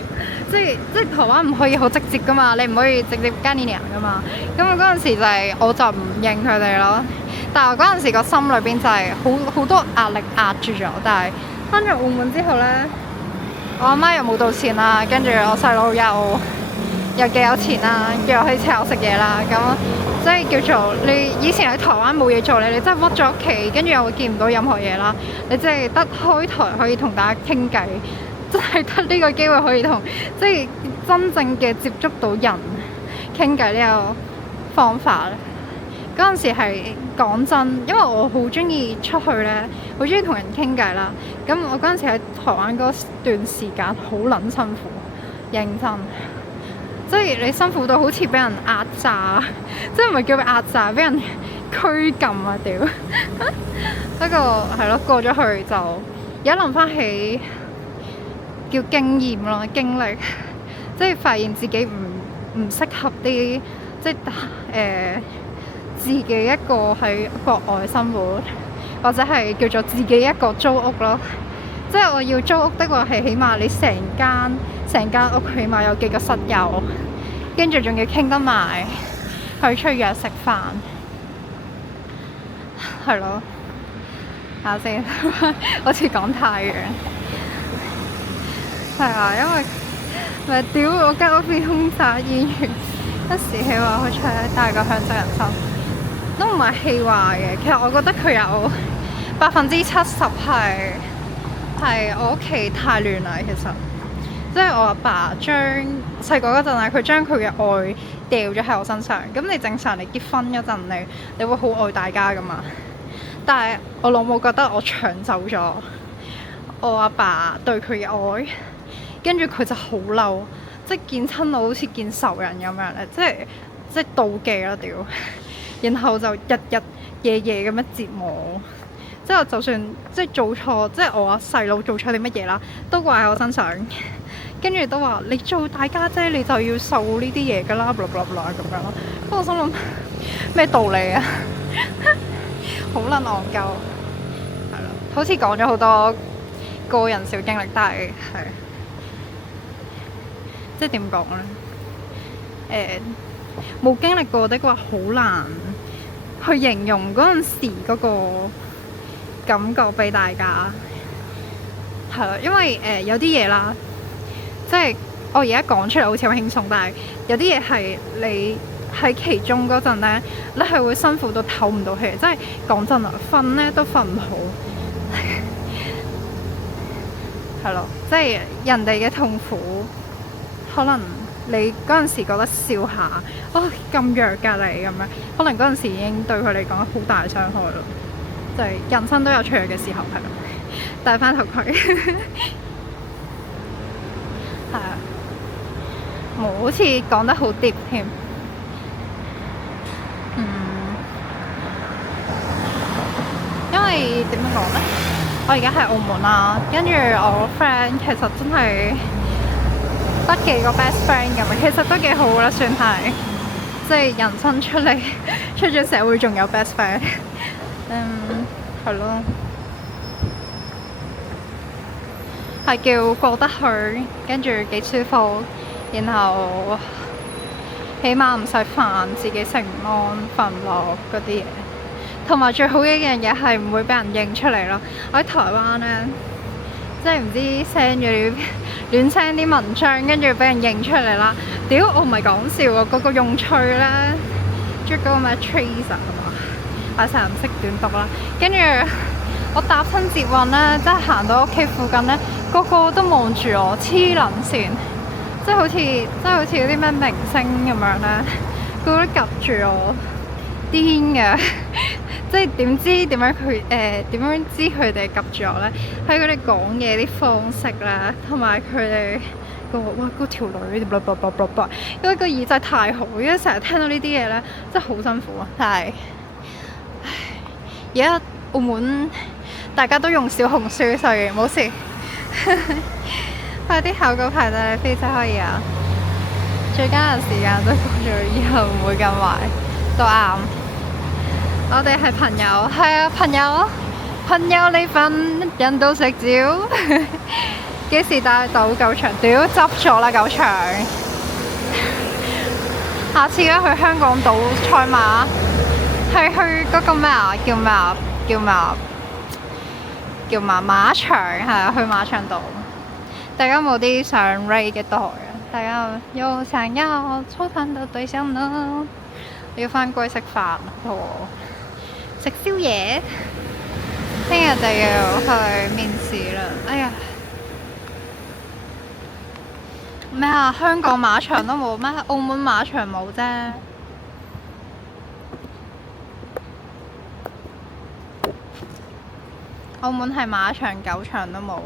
即係台灣唔可以好直接噶嘛，你唔可以直接加呢啲人噶嘛。咁我嗰陣時就係我就唔應佢哋咯，但係我嗰陣時個心裏邊就係好多壓力壓住咗，但係。翻咗澳門之後呢，我阿媽又冇賭錢啦，跟住我細佬又幾有錢啦，又可以請我食嘢啦，咁即係叫做你以前喺台灣冇嘢做，你真係屈咗屋企，跟住又見唔到任何嘢啦，你即係得開台可以同大家傾偈，真係得呢個機會可以同即係真正嘅接觸到人傾偈呢個方法。嗰陣時係講真，因為我好中意出去呢，好中意同人傾偈啦。咁我嗰陣時喺台灣嗰段時間好撚辛苦，認真，即係你辛苦到好似俾人壓榨，即係唔係叫佢壓榨，俾人拘禁啊屌！不過係咯，過咗去就而家諗翻起叫經驗咯，經歷，即係發現自己唔適合啲，即係自己一個喺國外生活，或者係叫做自己一個租屋咯。即係我要租屋的話，係起碼你成間屋起碼有幾個室友，跟住仲要傾得埋，可以出去約食飯，係咯。睇下先，好似講太遠。係啊，因為咪屌我間屋變凶宅演員，一時起話好出去帶個香港人生。都唔係氣話嘅，其實我覺得佢有70%係我屋企太亂啦。其實即係我阿爸將細個嗰陣啊，佢將佢嘅愛掉咗喺我身上。咁你正常你結婚嗰陣，你會好愛大家噶嘛？但係我老母覺得我搶走咗我阿爸對佢嘅愛，跟住佢就好嬲，即係見親我好似見仇人咁樣咧，即係妒忌啦屌！然後就日日夜夜咁樣折磨我，即係就算即係做錯，即係我阿細佬做錯啲乜嘢啦，都怪喺我身上，跟住都話你做大家姐你就要受呢啲嘢㗎啦，咁樣咯。不過我心諗咩道理啊？好撚戇鳩，係咯，好似講咗好多個人小經歷，但係即係點講呢？冇經歷過的話，好難去形容嗰陣時嗰個感覺俾大家。係咯，因為有啲嘢啦，即係我而家講出嚟好似好輕鬆，但係有啲嘢係你喺其中嗰陣咧，你係會辛苦到唞唔到氣。即係講真啊，瞓咧都瞓唔好。係咯，即係人哋嘅痛苦，可能你嗰陣時覺得笑下，哦咁弱㗎你咁樣，可能嗰陣時已經對佢嚟講好大傷害咯。就係人生都有脆弱嘅時候，係咯，戴翻頭盔。係啊，冇好似講得好 deep 添。因為點樣講呢？我而家喺澳門啦，跟住我 friend 其實真係得幾個 best friend 咁，其實都幾好啦，算係。即係人生出嚟出咗社會，仲有 best friend。係咯，係叫過得去，跟住幾舒服，然後起碼唔使煩自己食唔安、瞓唔落嗰啲嘢。同埋最好嘅一樣嘢係唔會俾人認出嚟咯。我喺台灣呢，即係唔知 send 咗亂 send 啲文章，跟住俾人認出嚟啦。屌，我唔係講笑喎，嗰個用趣呢，即係嗰個咩 Tracer 係嘛？我成日唔識點讀啦。跟住我搭親捷運呢，即係行到屋企附近呢，個個都望住我，黐撚線，即係好似嗰啲咩明星咁樣呢，個個都夾住我，癲嘅。即係點樣知佢哋夾住我呢？喺佢哋講嘢啲方式啦，同埋佢哋個哇嗰條女，因為個耳仔太好，因為成日聽到呢啲嘢呢，真係好辛苦啊！但係，而家澳門大家都用小紅書，所以冇事。快啲考個牌帶你飛車可以啊！最艱難時間都過咗，以後唔會咁壞，都啱。我哋係朋友，係啊，朋友你份人都食蕉。幾時帶到狗場？屌執咗啦狗場。下次咧去香港島賽馬，係去嗰個咩啊？叫馬場，係啊，去馬場島。大家冇啲想 rate 嘅袋啊？大家有想要初談的對象呢？要返歸食飯喎。食宵夜，聽日就要去面試啦。哎呀，咩啊？香港馬場都冇咩？澳門馬場冇啫。澳門係馬場狗場都冇。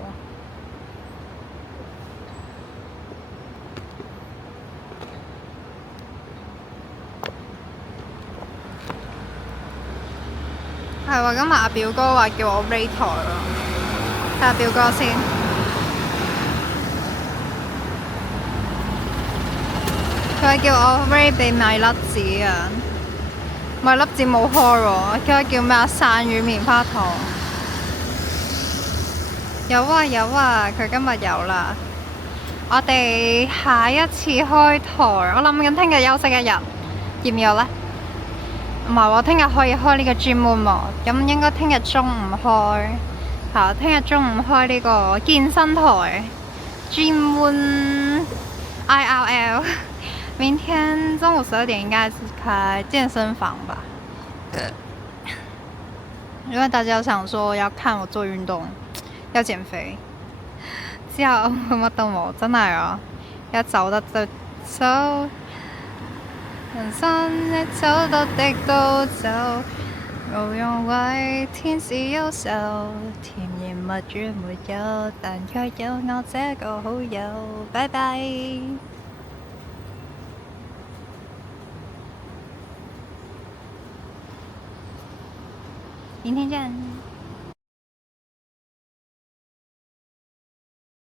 係喎，今日阿表哥話叫我 rate 台喎，睇下表哥先。佢話叫我 rate 俾米粒子啊，米粒子冇開喎，叫咩啊？鱔魚棉花糖。有啊，佢今日有啦。我哋下一次開台，我諗緊聽日休息一日，要唔要呢？唔係喎，聽日可以開呢個 Gym Room 喎，咁應該聽日中午開。係，聽日中午開呢個健身台 Gym Room IRL。明天中午12點應該是開健身房吧。因為大家想說要看我做運動，要減肥，之後乜都冇，真係啊！一走得就走。人生一走到的都走，無用為天使憂愁，甜言蜜語沒有，但卻有我這個好友。拜拜，明天見。